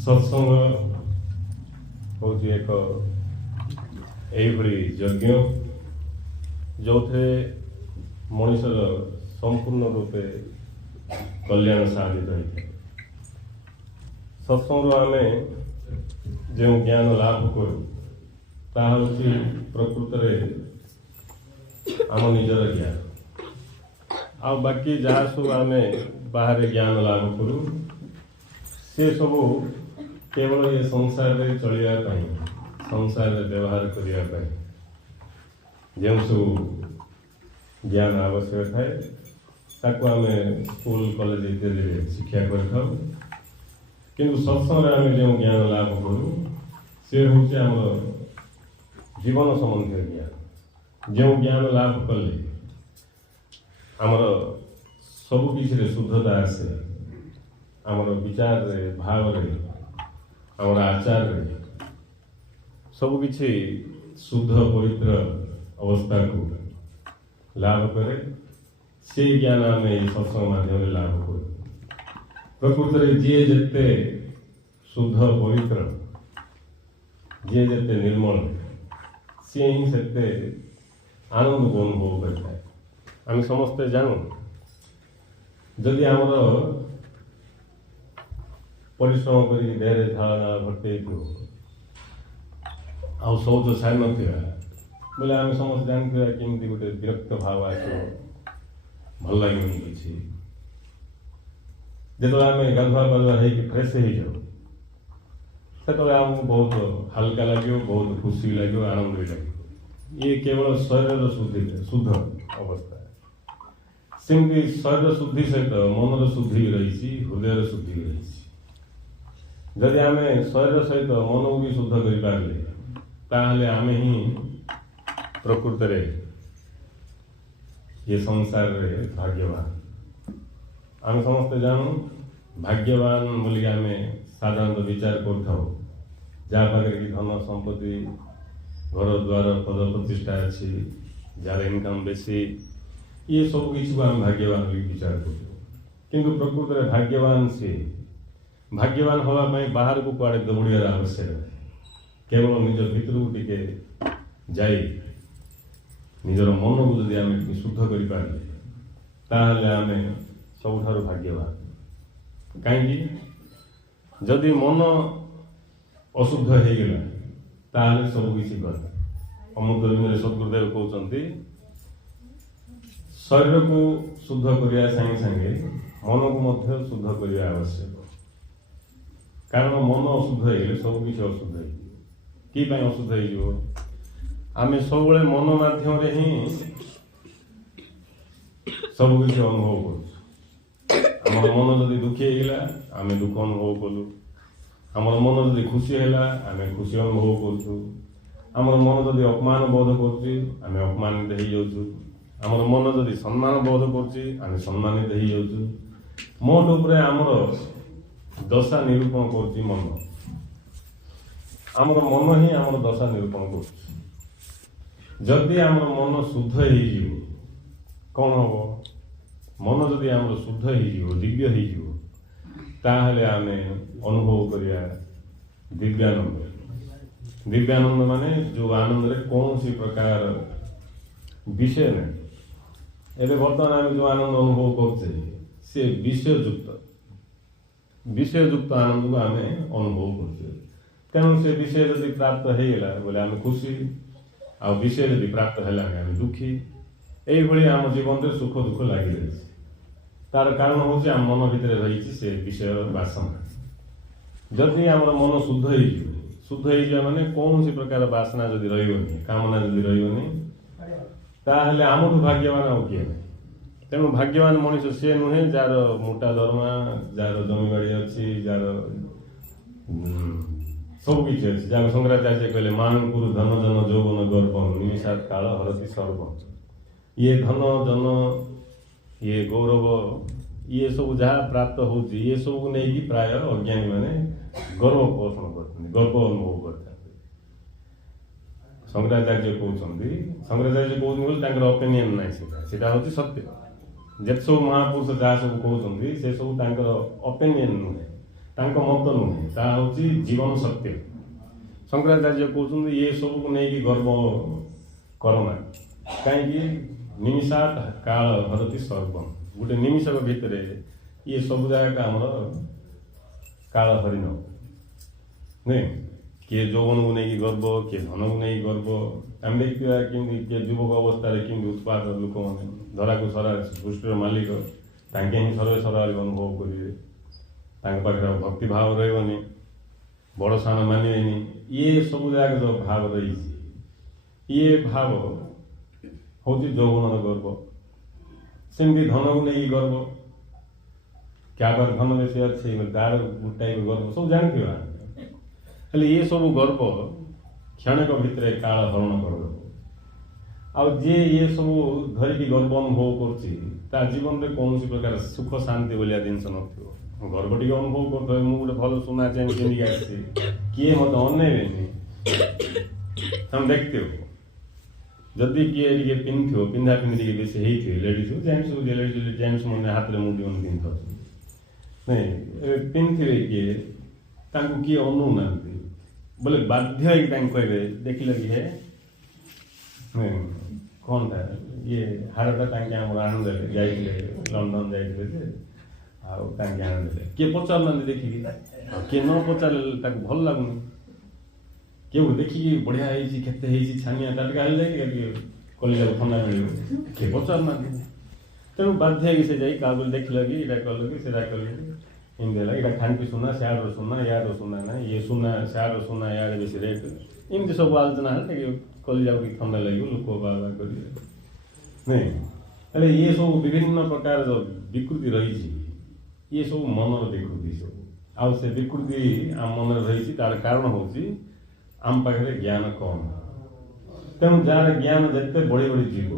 सत्संग हूँ एक यही यज्ञ जो मनुष्यर संपूर्ण रूपे कल्याण साधित होता है। सत्संग आम जो ज्ञान लाभ करूँ प्रकृत आम निजर ज्ञान आ बाकी जहाँ सब आम बाहर ज्ञान लाभ करूँ से सब केवल ये संसार में चलवाई संसार में व्यवहार करने जो सब ज्ञान आवश्यक थाए ताको आम स्कूल कॉलेज इत्यादि शिक्षा कर किंतु सत्संग आम जो ज्ञान लाभ करूँ से हूँ आम जीवन संबंधी ज्ञान जो ज्ञान लाभ कले आमर सबकि शुद्धता आसे आमर विचार रे भाव रे आमर आचार रे सबकि शुद्ध पवित्र अवस्था को लाभ करे से ज्ञान आम सत्संग माध्यम लाभ कर प्रकृत जी जिते शुद्ध पवित्र जी जिते निर्मल सी ही से आनंद को अनुभव करता है। आम समस्ते जानू जदि आमर परिश्रम कर देह झाड़ना भर्ती आ शौच छाड़ ना बोले आम समस्त जानते केमती गोटे विरक्त भाव आस भल लगे कि जो आम गाधुआ पाधुआ हो फ्रेश हो जाऊ से आमको बहुत हल्का लगे बहुत खुशी लगे आनंद भी लगे ये केवल शरीर शुद्धि शुद्ध अवस्था सेमती शरीर शुद्धि सहित मनर शुद्धि रही हृदय शुद्धि रही जदि आम शरीर सहित मन को भी शुद्ध कर पारे आम ही प्रकृत रे ये संसार रे भाग्यवान आम समस्ते जानू भाग्यवान बोली आम साधारणतः विचार कर पाखे कि धन संपत्ति घर द्वार पद प्रतिष्ठा अच्छी जार इनकम बेसी ये सब किसी को आम भाग्यवान विचार कर प्रकृत भाग्यवान सी भाग्यवान होगापाई बाहर को कुआड़े दौड़ार आवश्यक केवल निज भितर को टिके जाई निजर मन को जदि आम शुद्ध कर पारे आम सबुठार भाग्यवान कहीं जदि मन अशुद्ध हो गला सबकि गला अमृत सदगुरुदेव कहते शरीर को शुद्ध करने संगे संगे मन को शुद्ध करने आवश्यक कारण मन अशुद्ध हो सबकि अशुद्ध कि अशुद्ध हो आम सब मन माध्यम ही सबकि अनुभव कर मन जदि दुखी होगा आम दुख अनुभव कलु आमर मन जदि खुशी है आम खुशी अनुभव करूँ आमर मन जदि अपमान बोध करें अपमानित हो जाऊँ आमर मन जदि सम्मान बोध कर सम्मानित हो जाऊँ मोट उपर आमर दशा निरूपण कर मन आमर मन ही आमर दशा निरूपण कर जदि आमर मन शुद्ध हो कौन हम मन जदि आमर शुद्ध हो दिव्य हो ताहले आम अनुभव करिया दिव्यानंद दिव्यानंद माने जो आनंद रे कौन सी प्रकार विषय नहीं एवं बर्तमान आम जो आनंद अनुभव करते से विषययुक्त आनंद को आम अनुभव करते तेणु से विषय जदि प्राप्त होगा बोले आम खुशी आ विषय जदि प्राप्त है आम दुखी यही आम जीवन में सुख दुख लगी रही तार कारण हूँ आम मन भितर रही से विषय बासना जदि आम मन शुद्ध हो माने कौन सी प्रकार बासना जदि रही कामना जदि रही ताहले आमठू भाग्यवान आउ किए ना तेणु भाग्यवान मनीष सी नुहे जार मोटा दरमा जार जमीबाड़ी अच्छी जार सबकि अच्छी जहाँ शंकराचार्य कहले मान कुरु धन जन यौवन गर्भ निमिषात काल हरति सर्व ये धन जन ये गौरव ये सब जहाँ प्राप्त हो ये सब को लेकिन प्राय अज्ञानी मैंने गर्व पोषण करते गर्व अनुभव करते शंकराचार्य कहते शंकराचार्य कहते ओपिनियन ना सीटा हूँ सत्य जेत सब महापुरुष जहाँ सब कहते से सब ओपिनियन नुहे ତାଙ୍କ ମତ ନୁହେଁ, ତାହା ହେଉଛି ଜୀବନ ସତ୍ୟ। ଶଙ୍କରାଚାର୍ଯ୍ୟ କହୁଛନ୍ତି ଏ ସବୁକୁ ନେଇକି ଗର୍ବ କରନା, କାହିଁକି ନିମିଷାତ କାଳ ଭରତି ସର୍ବମ୍। ଗୋଟେ ନିମିଷକ ଭିତରେ ଇଏ ସବୁ ଜାଗାଟା ଆମର କାଳ ହରିଣ ନୁହେଁ। କିଏ ଯୌବନକୁ ନେଇକି ଗର୍ବ, କିଏ ଧନକୁ ନେଇକି ଗର୍ବ। ଆମେ ଦେଖିଥିବା କେମିତି କିଏ ଯୁବକ ଅବସ୍ଥାରେ କେମିତି ଉତ୍ପାଦ ଲୋକମାନେ, ଧରାକୁ ସରା ସୃଷ୍ଟିର ମାଲିକ, ତାଙ୍କେ ହିଁ ସର୍ବେ ସର୍ବା ଅନୁଭବ କରିବେ। ତାଙ୍କ ପାଖରେ ଆଉ ଭକ୍ତିଭାବ ରହିବନି, ବଡ଼ ସାନ ମାନିବେନି। ଇଏ ସବୁ ଯାକ ଯେଉଁ ଭାବ ରହିଛି, ଇଏ ଭାବ ହେଉଛି ଯୌବନର ଗର୍ବ। ସେମିତି ଧନକୁ ନେଇକି ଗର୍ବ, କାହା ପାଖରେ ଧନ ବେଶୀ ଅଛି ତାର ଗୋଟାଏ ଗର୍ବ, ସବୁ ଜାଣିଥିବା। ହେଲେ ଇଏ ସବୁ ଗର୍ବ କ୍ଷଣକ ଭିତରେ କାଳ ହରଣ କରିଦେବ। ଆଉ ଯିଏ ଇଏ ସବୁ ଧରିକି ଗର୍ବ ଅନୁଭବ କରୁଛି, ତା ଜୀବନରେ କୌଣସି ପ୍ରକାର ସୁଖ ଶାନ୍ତି ଭଳିଆ ଜିନିଷ ନଥିବ। ଗର୍ବ ଟିକେ ଅନୁଭବ କରୁଥିବ, ମୁଁ ଗୋଟେ ଭଲ ସୁନା ଚେନ୍ କିଣିକି ଆସିଛି, କିଏ ମୋତେ ଅନେଇବେନି। ତମେ ଦେଖିଥିବ, ଯଦି କିଏ ଟିକେ ପିନ୍ଧିଥିବ, ପିନ୍ଧା ପିନ୍ଧି ଟିକେ ବେଶୀ ହେଇଥିବ, ଲେଡ଼ିଜ୍ ଜେଣ୍ଟସ୍ ମାନେ ହାତରେ ମୁଣ୍ଡି ପିନ୍ଧିଥାଉଛନ୍ତି ନାଇଁ, ଏବେ ପିନ୍ଧିଥିବେ କିଏ, ତାଙ୍କୁ କିଏ ଅନଉନାହାନ୍ତି ବୋଲେ ବାଧ୍ୟ ହେଇକି ତାଙ୍କୁ କହିବେ, ଦେଖିଲେ କି ହେ କ'ଣଟା ଇଏ ହାରଟା ତାଙ୍କେ ଆମର ଆଣିଦେଲେ, ଯାଇଥିଲେ ଲଣ୍ଡନ ଯାଇଥିଲେ ଯେ, ଆଉ ତାଙ୍କେ ଆଣିଦେଲେ। କିଏ ପଚାରୁନାହାନ୍ତି ଦେଖିକି, ଆଉ କିଏ ନ ପଚାରିଲେ ତାକୁ ଭଲ ଲାଗୁନି। କିଏ ଦେଖିକି ବଢ଼ିଆ ହେଇଛି, କେତେ ହେଇଛି, ଛାନିଆ ତାଟିକା ହେଲେ ଯାଇକି କଲିଜାକୁ ଥଣ୍ଡା ମିଳିବ, କିଏ ପଚାରୁନାହାନ୍ତି। ତେଣୁ ବାଧ୍ୟ ହେଇକି ସେ ଯାଇ କାହାକୁ ଦେଖିଲା କି ଏଇଟା କଲେ କି ସେଇଟା କଲେ କି ଏମିତି ହେଲା, ଏଇଟା ଖାଣ୍ଟି ସୁନା, ସିଆଡ଼ର ସୁନା, ୟାର ସୁନା ନାହିଁ, ଇଏ ସୁନା ସିଆଡ଼ର ସୁନା, ୟାର ବେଶୀ ରେଟ୍, ଏମିତି ସବୁ ଆଲୋଚନା ହେଲେ ଟିକେ କଲିଜାକୁ ଟିକେ ଥଣ୍ଡା ଲାଗିବ, ଲୋକ ବାବା କରିବେ ନାଇଁ। ହେଲେ ଇଏ ସବୁ ବିଭିନ୍ନ ପ୍ରକାର ଯେଉଁ ବିକୃତି ରହିଛି, ଇଏ ସବୁ ମନର ବିକୃତି ସବୁ। ଆଉ ସେ ବିକୃତି ଆମ ମନରେ ରହିଛି, ତାର କାରଣ ହେଉଛି ଆମ ପାଖରେ ଜ୍ଞାନ କମ୍। ତେଣୁ ଯାହାର ଜ୍ଞାନ ଯେତେ ବଢ଼ି ବଢ଼ି ଯିବ,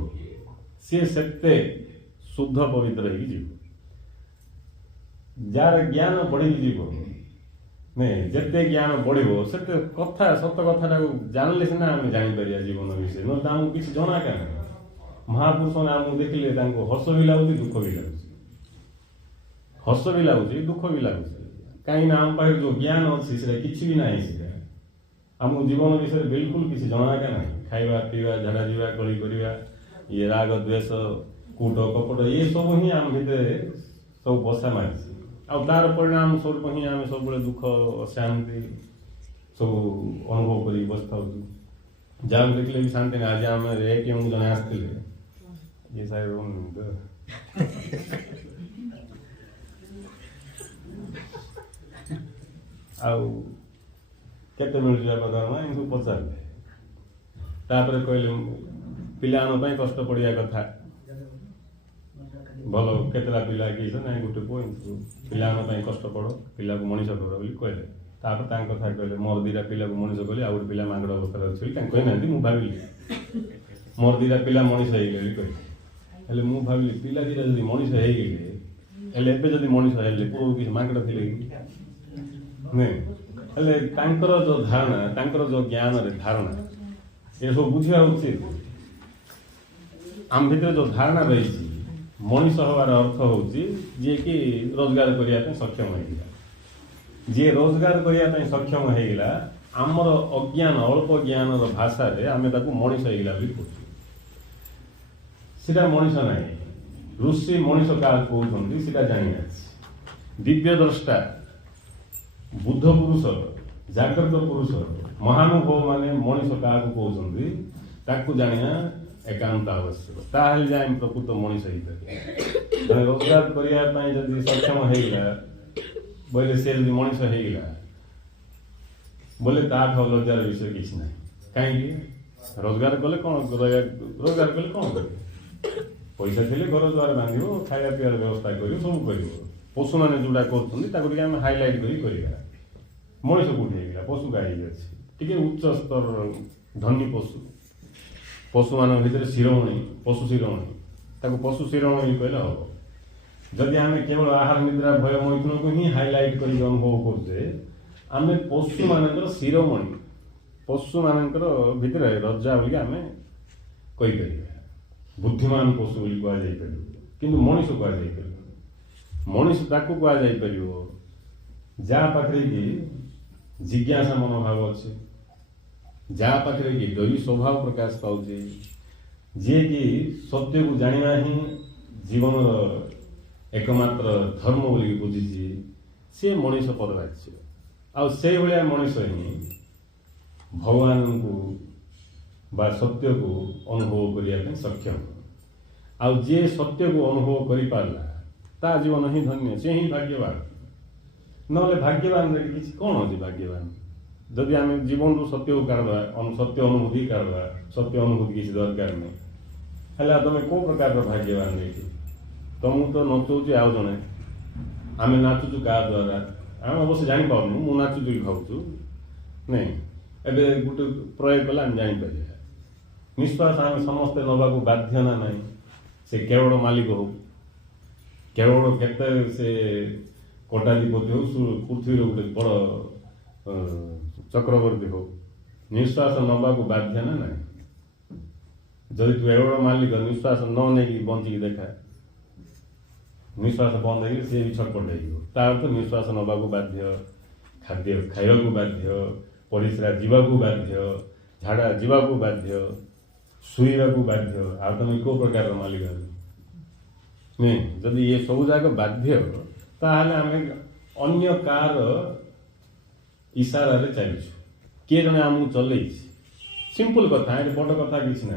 ସିଏ ସେତେ ଶୁଦ୍ଧ ପବିତ୍ର ହେଇକି ଯିବ। ଯାହାର ଜ୍ଞାନ ବଢ଼ିକି ଯିବ ନାଇଁ, ଯେତେ ଜ୍ଞାନ ବଢ଼ିବ ସେତେ କଥା, ସତ କଥାଟାକୁ ଜାଣିଲେ ସିନା ଆମେ ଜାଣିପାରିବା ଜୀବନ ବିଷୟରେ, ନହେଲେ ଆମକୁ କିଛି ଜଣା କାହିଁ। ମହାପୁରୁଷମାନେ ଆମକୁ ଦେଖିଲେ ତାଙ୍କୁ ହସ ବି ଲାଗୁଛି, ଦୁଃଖ ବି ଲାଗୁଛି। ହସ ବି ଲାଗୁଛି, ଦୁଃଖ ବି ଲାଗୁଛି, କାହିଁକିନା ଆମ ପାଖରେ ଯେଉଁ ଜ୍ଞାନ ଅଛି ସେଟା କିଛି ବି ନାହିଁ। ସେଟା ଆମକୁ ଜୀବନ ବିଷୟରେ ବିଲକୁଲ କିଛି ଜଣାକା ନାହିଁ। ଖାଇବା ପିଇବା, ଝାଡ଼ା ଯିବା, କଳି କରିବା, ଇଏ ରାଗ ଦ୍ୱେଷ, କୂଟ କପଟ, ଇଏ ସବୁ ହିଁ ଆମ ଭିତରେ ସବୁ ବସା ମାରିଛି। ଆଉ ତାର ପରିଣାମ ସ୍ୱରୂପ ହିଁ ଆମେ ସବୁବେଳେ ଦୁଃଖ, ଅଶାନ୍ତି ସବୁ ଅନୁଭବ କରିକି ବସିଥାଉଛୁ। ଯାହାକୁ ଦେଖିଲେ ବି ଶାନ୍ତି ନାହିଁ। ଆଜି ଆମେ ATM ଜଣେ ଆସିଥିଲେ, ଇଏ ସାହେବ ଆଉ କେତେ ମିଳୁଛି ବାପା ଦରମା, ଏମିତି ପଚାରିଲେ। ତାପରେ କହିଲେ ପିଲାମାନଙ୍କ ପାଇଁ କଷ୍ଟ ପଡ଼ିବା କଥା, ଭଲ କେତେଟା ପିଲା କିସ ନାଇଁ, ଗୋଟେ ପୁଅ, ପିଲାମାନଙ୍କ ପାଇଁ କଷ୍ଟ ପଡ଼, ପିଲାକୁ ମଣିଷ କର ବୋଲି କହିଲେ। ତାପରେ ତାଙ୍କ କଥା କହିଲେ, ମୋର ଦିଟା ପିଲାକୁ ମଣିଷ କଲି, ଆଉ ଗୋଟେ ପିଲା ମାଙ୍କଡ଼ ଅବସ୍ଥାରେ ଅଛି ବୋଲି ତାଙ୍କୁ କହିନାହାନ୍ତି। ମୁଁ ଭାବିଲି ମୋର ଦିଟା ପିଲା ମଣିଷ ହେଇଗଲେ ବୋଲି କହିଲେ। ହେଲେ ମୁଁ ଭାବିଲି ପିଲା ଦିଟା ଯଦି ମଣିଷ ହେଇଗଲେ, ହେଲେ ଏବେ ଯଦି ମଣିଷ ହେଲେ ପୁଅ କିଛି ମାଙ୍କଡ଼ ଥିଲେ କି ନୁହେଁ। ହେଲେ ତାଙ୍କର ଯେଉଁ ଧାରଣା, ତାଙ୍କର ଯେଉଁ ଜ୍ଞାନରେ ଧାରଣା, ଏସବୁ ବୁଝିବା ଉଚିତ। ଆମ ଭିତରେ ଯେଉଁ ଧାରଣା ରହିଛି, ମଣିଷ ହେବାର ଅର୍ଥ ହେଉଛି ଯିଏକି ରୋଜଗାର କରିବା ପାଇଁ ସକ୍ଷମ ହେଇଗଲା। ଯିଏ ରୋଜଗାର କରିବା ପାଇଁ ସକ୍ଷମ ହେଇଗଲା, ଆମର ଅଜ୍ଞାନ, ଅଳ୍ପ ଜ୍ଞାନର ଭାଷାରେ ଆମେ ତାକୁ ମଣିଷ ହେଇଗଲା ବୋଲି କହୁଛୁ। ସେଟା ମଣିଷ ନାହିଁ। ଋଷି ମଣିଷ କାହାକୁ କହୁଛନ୍ତି ସେଟା ଜାଣିନାହାନ୍ତି। ଦିବ୍ୟ ଦ୍ରଷ୍ଟା, ବୁଦ୍ଧ ପୁରୁଷ, ଜାଗ୍ରତ ପୁରୁଷ, ମହାନୁଭବ ମାନେ ମଣିଷ କାହାକୁ କହୁଛନ୍ତି ତାକୁ ଜାଣିବା ଏକାନ୍ତ ଆବଶ୍ୟକ। ତାହେଲେ ଯେ ଆମେ ପ୍ରକୃତ ମଣିଷ ହେଇପାରିବା। ଜଣେ ରୋଜଗାର କରିବା ପାଇଁ ଯଦି ସକ୍ଷମ ହେଇଗଲା ବୋଇଲେ ସେ ଯଦି ମଣିଷ ହେଇଗଲା ବୋଲେ ତାଠୁ ଲଜ୍ଜାର ବିଷୟ କିଛି ନାହିଁ। କାହିଁକି? ରୋଜଗାର କଲେ କ'ଣ, ରୋଜଗାର କଲେ କ'ଣ କରିବ? ପଇସା ଥିଲେ ଘର ଦ୍ୱାର ବାନ୍ଧିବ, ଖାଇବା ପିଇବାର ବ୍ୟବସ୍ଥା କରିବ, ସବୁ କରିବ। ପଶୁମାନେ ଯେଉଁଟା କରୁଛନ୍ତି ତାକୁ ଟିକେ ଆମେ ହାଇଲାଇଟ୍ କରି କରିବା। ମଣିଷ କେଉଁଠି ହେଇଗଲା? ପଶୁ ଗାଈ ଅଛି, ଟିକେ ଉଚ୍ଚ ସ୍ତରର ଧନୀ ପଶୁ, ପଶୁମାନଙ୍କ ଭିତରେ ଶିରୋମଣି, ପଶୁ ଶିରୋମଣି, ତାକୁ ପଶୁ ଶିରୋମଣି କହିଲେ ହେବ। ଯଦି ଆମେ କେବଳ ଆହାର ନିଦ୍ରା ଭୟ ମୈଥୁନକୁ ହିଁ ହାଇଲାଇଟ୍ କରିକି ଅନୁଭବ କରୁଛେ, ଆମେ ପଶୁମାନଙ୍କର ଶିରୋମଣି, ପଶୁମାନଙ୍କର ଭିତରେ ରଜା ବୋଲି ଆମେ କହିପାରିବା। ବୁଦ୍ଧିମାନ ପଶୁ ବୋଲି କୁହାଯାଇପାରିବ, କିନ୍ତୁ ମଣିଷ କୁହାଯାଇପାରିବ। ମଣିଷ ତାକୁ କୁହାଯାଇପାରିବ जहाँ पाखे कि जिज्ञासा मनोभाव अच्छे, जहाँ पाखे कि डरी स्वभाव प्रकाश पाऊँ, जी कि सत्य को जाना ही जीवन एकमात्र धर्म बोलिक बुझी सी मनीष पदवाच्य आसे भाया मनीष ही भगवान को बा सत्य को अनुभव करने सक्षम आउ जे सत्य को अनुभव कर पारा ता जीवन ही धन्य से ही भाग्यवान ना भाग्यवान किसी कौन अच्छे भाग्यवान जदि आम जीवन रू सत्य को काढ़ा सत्य अनुभूति काढ़ा सत्य अनुभूति किसी दरकार नहीं है तुम कौ प्रकार भाग्यवान नहीं तुमको तो नचौचे आउ जड़े आम नाचुचु क्या द्वारा आम अवश्य जापर मु नाचुचु भावुँ नहीं एवं गोटे प्रयोग कले आम जापर निश्वास आम समस्ते नवाक बाध्य ना ना से केवल मालिक हो केवल केते से कोटाधिपति हो पृथ्वी गोटे बड़ चक्रवर्ती हो निश्वास नवाक बाध्य ना ना जदि तू एवं मालिक निश्वास न नहीं बंचिक देखा निश्वास बंद हो सी भी छटपट हो निश्वास नवाक बाध्य खाद्य खाइबा बाध्य परिस्रा जावाक बाध्य झाड़ा जावाक बाध्य शुवा बाध्य आ तुम कौ प्रकार मालिक नहीं जदि ये सब जाक बाध्य ताहले आम अन्य कार इशारा चलु किए जड़े आमको चल सिंपल कथा ये बड़ कथा किसी ना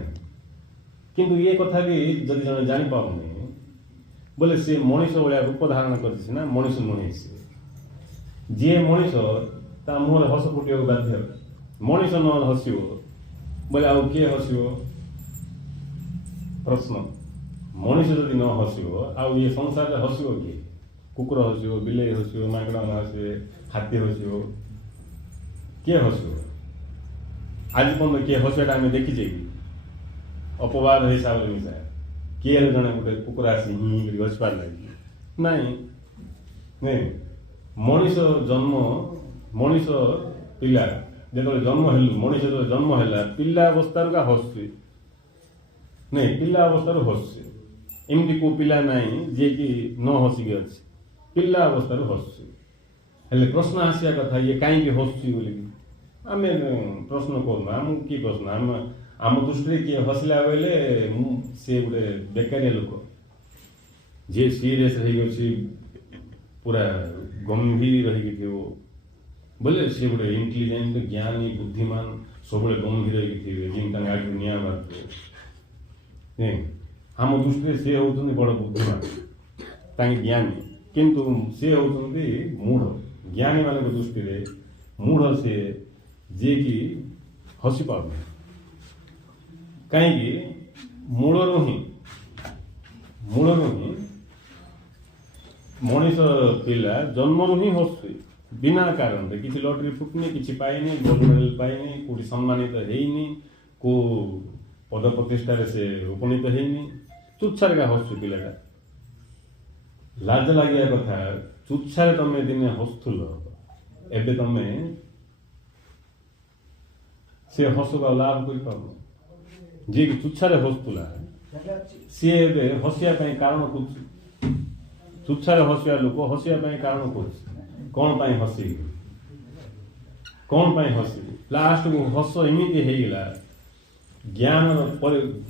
किंतु ये कथा कि जदि जड़े जापारे बोले सी मनीष भाया रूप धारण कर मनीष नुहे सी जी मनीष ता मुहर हस फुटा बाध्य मनीष न हसो बोले आउ किए हसो प्रश्न मनीष जदि न हसो आउ ये संसार में हसो किए कुकुर हसो बिले हसो माकड़ा हसे हाथी हसो किए हसो आज पर्यटन किए हसुटा आम देखीचे कि अपवाद हिसाब से मिसा किए जड़े गोटे कुकुर आसी हिं हस पार नहीं नहीं मनीष जन्म मनीष पिला जो जन्म हेलु मनीष जो जन्म है पिला अवस्था का हसुए नहीं पिला अवस्था हसुए एमती को पिला नहीं जे कि न हसिक अच्छे पिला अवस्था हसुए हेल्ले प्रश्न आसिया कथा ये कहीं हसुची बोलिकी आम प्रश्न करूँ आम कि प्रश्न आम आम दृष्टि किए हसला बेले सी गोटे बेकारिया लोक जी सीरीयस रही पूरा गंभीर रही बोले सी गोटे इंटेलिजेंट ज्ञानी बुद्धिमान सब गंभीर जिन आगे निया मारे आम दृष्टि सी होती बड़ बुद्धिमान ज्ञानी किंतु सी होती मूढ़ ज्ञानी मान दृष्टि मूढ़ सी जी कि हसी पार कहीं मूलरू ही मनीष पिला जन्मरू ही हसुए बिना कारण किसी लटरी फुटनी किसी पाइनी गोल्ड मेडल पाइनी कौटी सम्मानित होनी को पद प्रतिष्ठार से उपनीत होनी तुच्छार का हसुए पिलाटा लाज लगे कथा तुच्छार तुम दिने हसुल एबे तुम से हसुका लाभ कर पार जी तुच्छारे हसुला सी हसिया कारण खोज तुच्छारे हसिया लोक हसिया कारण खोज कौन हसी कौन हसी लास्ट को हस एमती होगा ज्ञान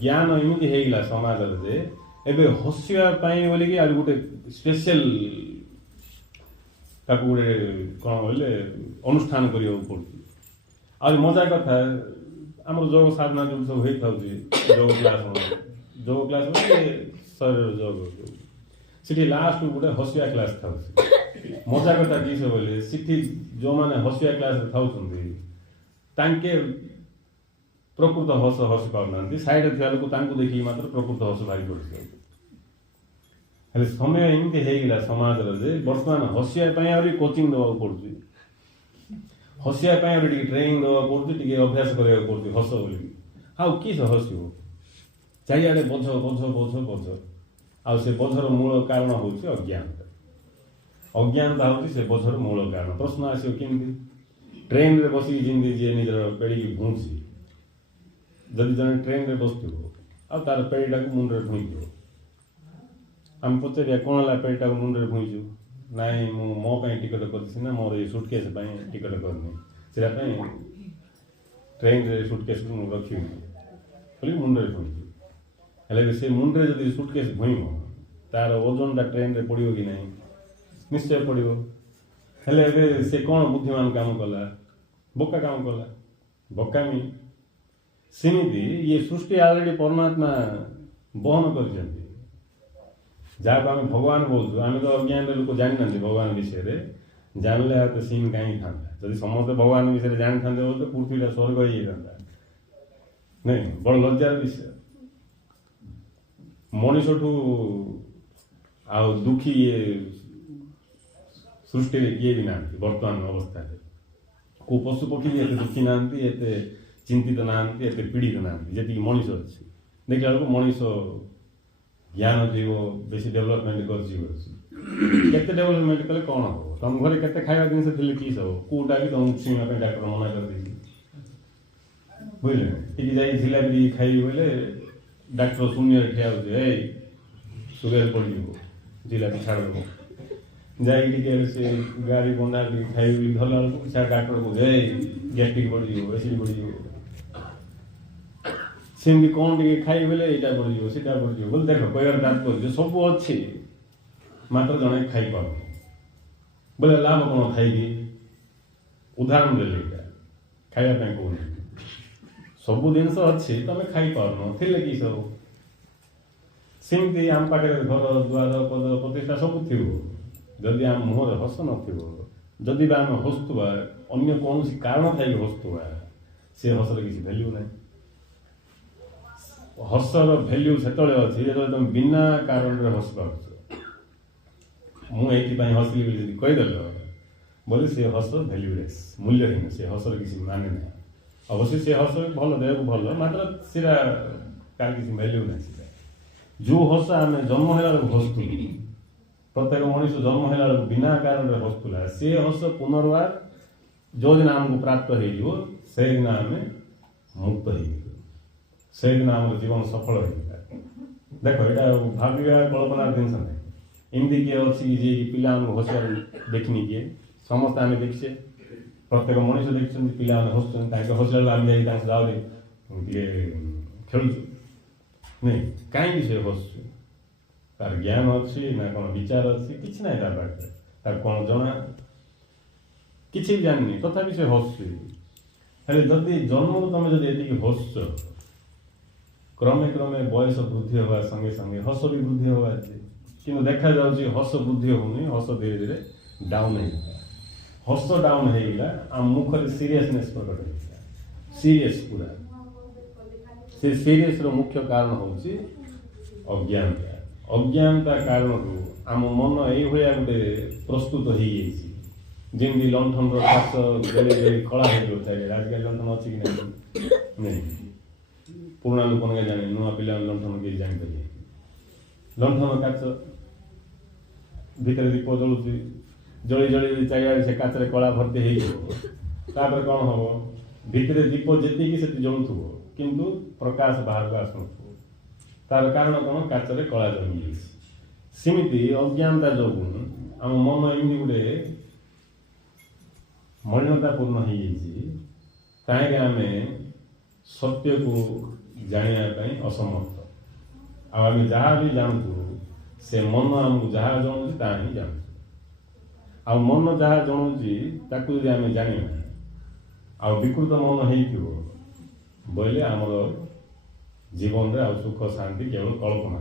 ज्ञान एमती होगा समाज एबे हसिया बोलिकी आ गोटे स्पेशल गोटे कौन बोले अनुष्ठान करने पड़े आ मजा कथा आम योग साधना जो सब होता योग क्लास शरीर योग सी लास्ट गोटे हसिया क्लास था मजा कथा किस बोले सी जो मैंने हसिया क्लास था प्रकृत हस हसी पाना सैड थी लोक देखिए मात्र प्रकृत हस भारी पड़े समय एमती होगा समाज बर्तमान हसिया कोचिंग देवा पड़े हसिया ट्रेनिंग देवा पड़े अभ्यास करा पड़े हस बोल आउ कि हसो चारिड़े बोझ बोझ बोझ बोझ आ से बोझर मूल कारण हूँ अज्ञानता अज्ञानता हूँ से बोझर मूल कारण प्रश्न आसो केमती ट्रेन रे बस जमी जी निजर पेड़ी घुंची जदि जन ट्रेन रे बस आ तार पेड़ीटा को मुंडे भुईज आम पचारिया कौन है पेड़ीटा को मुंडे भुईचु ନାଇଁ ମୁଁ ମୋ ପାଇଁ ଟିକେଟ୍ କରିଛି ନା ମୋର ଏଇ ସୁଟକେସ୍ ପାଇଁ ଟିକେଟ୍ କରିନି ସେଟା ପାଇଁ ଟ୍ରେନରେ ସୁଟକେସ୍ ମୁଁ ରଖିବି ବୋଲି ମୁଣ୍ଡରେ ଶୁଣିଛି ହେଲେ ସେ ମୁଣ୍ଡରେ ଯଦି ସୁଟକେସ୍ ଭୁଇଁବ ତାର ଓଜନଟା ଟ୍ରେନରେ ପଡ଼ିବ କି ନାହିଁ ନିଶ୍ଚୟ ପଡ଼ିବ ହେଲେ ଏବେ ସେ କ'ଣ ବୁଦ୍ଧିମାନ କାମ କଲା ବୋକା କାମ କଲା ବୋକାମି ସେମିତି ଇଏ ସୃଷ୍ଟି ଅଲରେଡ଼ି ପରମାତ୍ମା ବହନ କରିଛନ୍ତି ଯାହାକୁ ଆମେ ଭଗବାନ କହୁଛୁ ଆମେ ତ ଅଜ୍ଞାନରେ ଲୋକ ଜାଣିନାହାନ୍ତି ଭଗବାନ ବିଷୟରେ ଜାଣିଲେ ଆଉ ତ ସିନ୍ କାହିଁକି ଥାନ୍ତା ଯଦି ସମସ୍ତେ ଭଗବାନ ବିଷୟରେ ଜାଣିଥାନ୍ତେ ବୋଲେ ତ ପୃଥିବୀଟା ସ୍ୱର୍ଗ ହେଇଯାଇଥାନ୍ତା ନାଇଁ ବଡ଼ ଲଜ୍ଜାର ବିଷୟ ମଣିଷଠୁ ଆଉ ଦୁଃଖୀ ଇଏ ସୃଷ୍ଟିରେ କିଏ ବି ନାହାନ୍ତି ବର୍ତ୍ତମାନ ଅବସ୍ଥାରେ କେଉଁ ପଶୁ ପକ୍ଷୀ ବି ଏତେ ଦୁଃଖୀ ନାହାନ୍ତି ଏତେ ଚିନ୍ତିତ ନାହାନ୍ତି ଏତେ ପୀଡ଼ିତ ନାହାନ୍ତି ଯେତିକି ମଣିଷ ଅଛି ଦେଖିଲା ବେଳକୁ ମଣିଷ ଜ୍ଞାନ ଜୀବ ବେଶୀ ଡେଭଲପମେଣ୍ଟ କରିଯିବ କେତେ ଡେଭଲପମେଣ୍ଟ କଲେ କ'ଣ ହେବ ତମ ଘରେ କେତେ ଖାଇବା ଜିନିଷ ଥିଲେ କିସ୍ ହେବ କେଉଁଟା ବି ତମକୁ ଛୁଇଁବା ପାଇଁ ଡାକ୍ତର ମନା କରିଦେଇଛି ବୁଝିଲେ ଟିକେ ଯାଇ ଜିଲାପି ଖାଇବି ବୋଇଲେ ଡାକ୍ତର ଶୂନ୍ୟରେ ଠିଆ ହେଉଛି ଏଇ ସୁଗାର ପଡ଼ିଯିବ ଜିଲାପି ଛାଡ଼ିଦେବ ଯାଇକି ଟିକେ ସେ ଗାଡ଼ି ବଣ୍ଡା ଟିକେ ଖାଇବି ଧରିଲା ବେଳକୁ ସେ ଡାକ୍ତର କହୁଛି ଏଇ ଗ୍ୟାଷ୍ଟ୍ରିକ୍ ପଡ଼ିଯିବ ଏସିଡ୍ ପଡ଼ିଯିବ ସେମିତି କ'ଣ ଟିକେ ଖାଇବି ବୋଲେ ଏଇଟା ପଡ଼ିଯିବ ସେଇଟା ପଡ଼ିଯିବ ବୋଲି ଦେଖ କହିବାର ତାତ୍ପର୍ଯ୍ୟ ସବୁ ଅଛି ମାତ୍ର ଜଣେ ଖାଇପାରୁନି ବୋଲେ ଲାଭ କ'ଣ ଖାଇକି ଉଦାହରଣ ଦେଲେ ଏଇଟା ଖାଇବା ପାଇଁ କହୁନି ସବୁ ଜିନିଷ ଅଛି ତମେ ଖାଇପାରୁନ ଥିଲେ କି ସବୁ ସେମିତି ଆମ ପାଖରେ ଘର ଦ୍ୱାର ପଦ ପ୍ରତିଷ୍ଠା ସବୁ ଥିବ ଯଦି ଆମ ମୁହଁରେ ହସ ନଥିବ ଯଦି ବା ଆମେ ହସୁଥିବା ଅନ୍ୟ କୌଣସି କାରଣ ଥାଇକି ହସୁଥିବା ସେ ହସର କିଛି ଭ୍ୟାଲ୍ୟୁ ନାହିଁ ହସର ଭ୍ୟାଲ୍ୟୁ ସେତେବେଳେ ଅଛି ଯେତେବେଳେ ତମେ ବିନା କାରଣରେ ହସି ପାରୁଛ ମୁଁ ଏଇଥିପାଇଁ ହସିଲି ବୋଲି ଯଦି କହିଦେଲ ବୋଲେ ସେ ହସ ଭ୍ୟାଲ୍ୟୁଲେସ୍ ମୂଲ୍ୟହୀନ ସେ ହସର କିଛି ମାନେ ନାହିଁ ଅବଶ୍ୟ ସେ ହସ ଭଲ ଦେହକୁ ଭଲ ମାତ୍ର ସେଟା ତାର କିଛି ଭ୍ୟାଲ୍ୟୁ ନାହିଁ ସେଟା ଯେଉଁ ହସ ଆମେ ଜନ୍ମ ହେଲା ବେଳକୁ ହସୁଥିଲୁ ପ୍ରତ୍ୟେକ ମଣିଷ ଜନ୍ମ ହେଲା ବେଳକୁ ବିନା କାରଣରେ ହସୁଥିଲା ସେ ହସ ପୁନର୍ବାର ଯେଉଁଦିନ ଆମକୁ ପ୍ରାପ୍ତ ହେଇଯିବ ସେଇଦିନ ଆମେ ମୁକ୍ତ ହେଇଯିବୁ ସେଇଦିନ ଆମର ଜୀବନ ସଫଳ ହେଇଯିବ ଦେଖ ଏଇଟା ଭାବିବା କଳ୍ପନାର ଜିନିଷ ନାହିଁ ଏମିତି କିଏ ଅଛି ଯେ ପିଲାମାନଙ୍କୁ ହସିବାର ଦେଖିନି କିଏ ସମସ୍ତେ ଆମେ ଦେଖିଛେ ପ୍ରତ୍ୟେକ ମଣିଷ ଦେଖିଛନ୍ତି ପିଲାମାନେ ହସୁଛନ୍ତି ତାଙ୍କ ହସିଲା ବେଳକୁ ଆମେ ଯାଇକି ତାଙ୍କ ଯାଉନି ଟିକେ ଖେଳୁଛୁ ନାଇଁ କାହିଁକି ସେ ହସୁଛୁ ତାର ଜ୍ଞାନ ଅଛି ନା କ'ଣ ବିଚାର ଅଛି କିଛି ନାହିଁ ତାର ପାଖରେ ତାର କ'ଣ ଜଣା କିଛି ବି ଜାଣିନି ତଥାପି ସେ ହସୁଛି ହେଲେ ଯଦି ଜନ୍ମରୁ ତମେ ଯଦି ଏତିକି ହସୁଛ କ୍ରମେ କ୍ରମେ ବୟସ ବୃଦ୍ଧି ହେବା ସଙ୍ଗେ ସଙ୍ଗେ ହସ ବି ବୃଦ୍ଧି ହେବା କିନ୍ତୁ ଦେଖାଯାଉଛି ହସ ବୃଦ୍ଧି ହେଉନି ହସ ଧୀରେ ଧୀରେ ଡାଉନ୍ ହେଇଗଲା ହସ ଡାଉନ୍ ହେଇଗଲା ଆମ ମୁଖରେ ସିରିୟସନେସ୍ ପ୍ରକଟ ହେଇଗଲା ସିରିୟସ୍ ପୁରା ସେ ସିରିୟସ୍ର ମୁଖ୍ୟ କାରଣ ହେଉଛି ଅଜ୍ଞାନତା ଅଜ୍ଞାନତା କାରଣରୁ ଆମ ମନ ଏଇଭଳିଆ ଗୋଟେ ପ୍ରସ୍ତୁତ ହେଇଯାଇଛି ଯେମିତି ଲଣ୍ଠନର କାଚ ଜଳି ଜଳି କଳା ହେଇଯାଉଥାଏ ଆଜିକାଲି ଲଣ୍ଠନ ଅଛି କି ନାହିଁ ନାଇଁ ପୁରୁଣା ଲୋକମାନେ ଜାଣେ ନୂଆ ପିଲାମାନେ ଲଣ୍ଠନ କେହି ଜାଣିପାରିବେ ଲଣ୍ଠନ କାଚ ଭିତରେ ଦୀପ ଜଳୁଛି ଜଳି ଜଳି ଚାରିଆଡ଼େ ସେ କାଚରେ କଳା ଭର୍ତ୍ତି ହେଇଯିବ ତାପରେ କ'ଣ ହେବ ଭିତରେ ଦୀପ ଯେତିକି ସେଠି ଜଳୁଥିବ କିନ୍ତୁ ପ୍ରକାଶ ବାହାରକୁ ଆସୁନଥିବ ତାର କାରଣ କ'ଣ କାଚରେ କଳା ଜମିଯାଇଛି ସେମିତି ଅଜ୍ଞାନତା ଯୋଗୁଁ ଆମ ମନ ଏମିତି ଗୋଟେ ମଳିନତାପୂର୍ଣ୍ଣ ହେଇଯାଇଛି କାହିଁକି ଆମେ ସତ୍ୟକୁ ଜାଣିବା ପାଇଁ ଅସମର୍ଥ ଆଉ ଆମେ ଯାହା ବି ଜାଣୁଛୁ ସେ ମନ ଆମକୁ ଯାହା ଜଣୁଛି ତାହା ହିଁ ଜାଣୁଛୁ ଆଉ ମନ ଯାହା ଜଣୁଛି ତାକୁ ଯଦି ଆମେ ଜାଣିବା ଆଉ ବିକୃତ ମନ ହେଇଥିବ ବୋଇଲେ ଆମର ଜୀବନରେ ଆଉ ସୁଖ ଶାନ୍ତି କେବଳ କଳ୍ପନା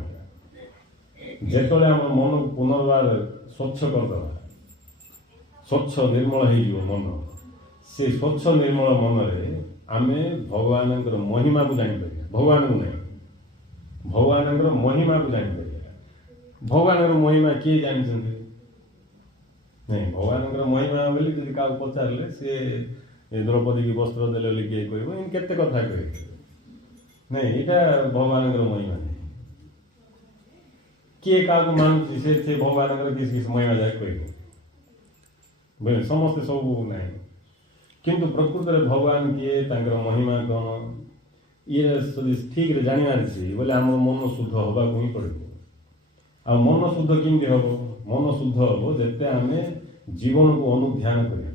ଯେତେବେଳେ ଆମ ମନକୁ ପୁନର୍ବାର ସ୍ୱଚ୍ଛ କରିଦେବା ସ୍ୱଚ୍ଛ ନିର୍ମଳ ହେଇଯିବ ମନ ସେ ସ୍ୱଚ୍ଛ ନିର୍ମଳ ମନରେ ଆମେ ଭଗବାନଙ୍କର ମହିମାକୁ ଜାଣିପାରିବା ଭଗବାନଙ୍କୁ ନାହିଁ ଭଗବାନଙ୍କର ମହିମାକୁ ଜାଣିପାରିବା ଭଗବାନଙ୍କର ମହିମା କିଏ ଜାଣିଛନ୍ତି ନାଇଁ ଭଗବାନଙ୍କର ମହିମା ବୋଲି ଯଦି କାହାକୁ ପଚାରିଲେ ସିଏ ଦ୍ରୌପଦୀକି ବସ୍ତ୍ର ଦେଲେ ବୋଲି କିଏ କହିବ ଏମିତି କେତେ କଥା କହିବେ ନାଇଁ ଏଇଟା ଭଗବାନଙ୍କର ମହିମା ନାହିଁ କିଏ କାହାକୁ ମାନୁଛି ସେ ଭଗବାନଙ୍କର କିଛି କିଛି ମହିମା ଯାଏ କହିବ ବୁଝିଲେ ସମସ୍ତେ ସବୁ ନାହିଁ କିନ୍ତୁ ପ୍ରକୃତରେ ଭଗବାନ କିଏ ତାଙ୍କର ମହିମା କ'ଣ ଇଏ ଯଦି ଠିକ୍ରେ ଜାଣିବାର ଅଛି ବୋଲେ ଆମର ମନ ଶୁଦ୍ଧ ହେବାକୁ ହିଁ ପଡ଼ିବ ଆଉ ମନ ଶୁଦ୍ଧ କେମିତି ହେବ मन शुद्ध हम जिते आम जीवन को अनुध्यान कर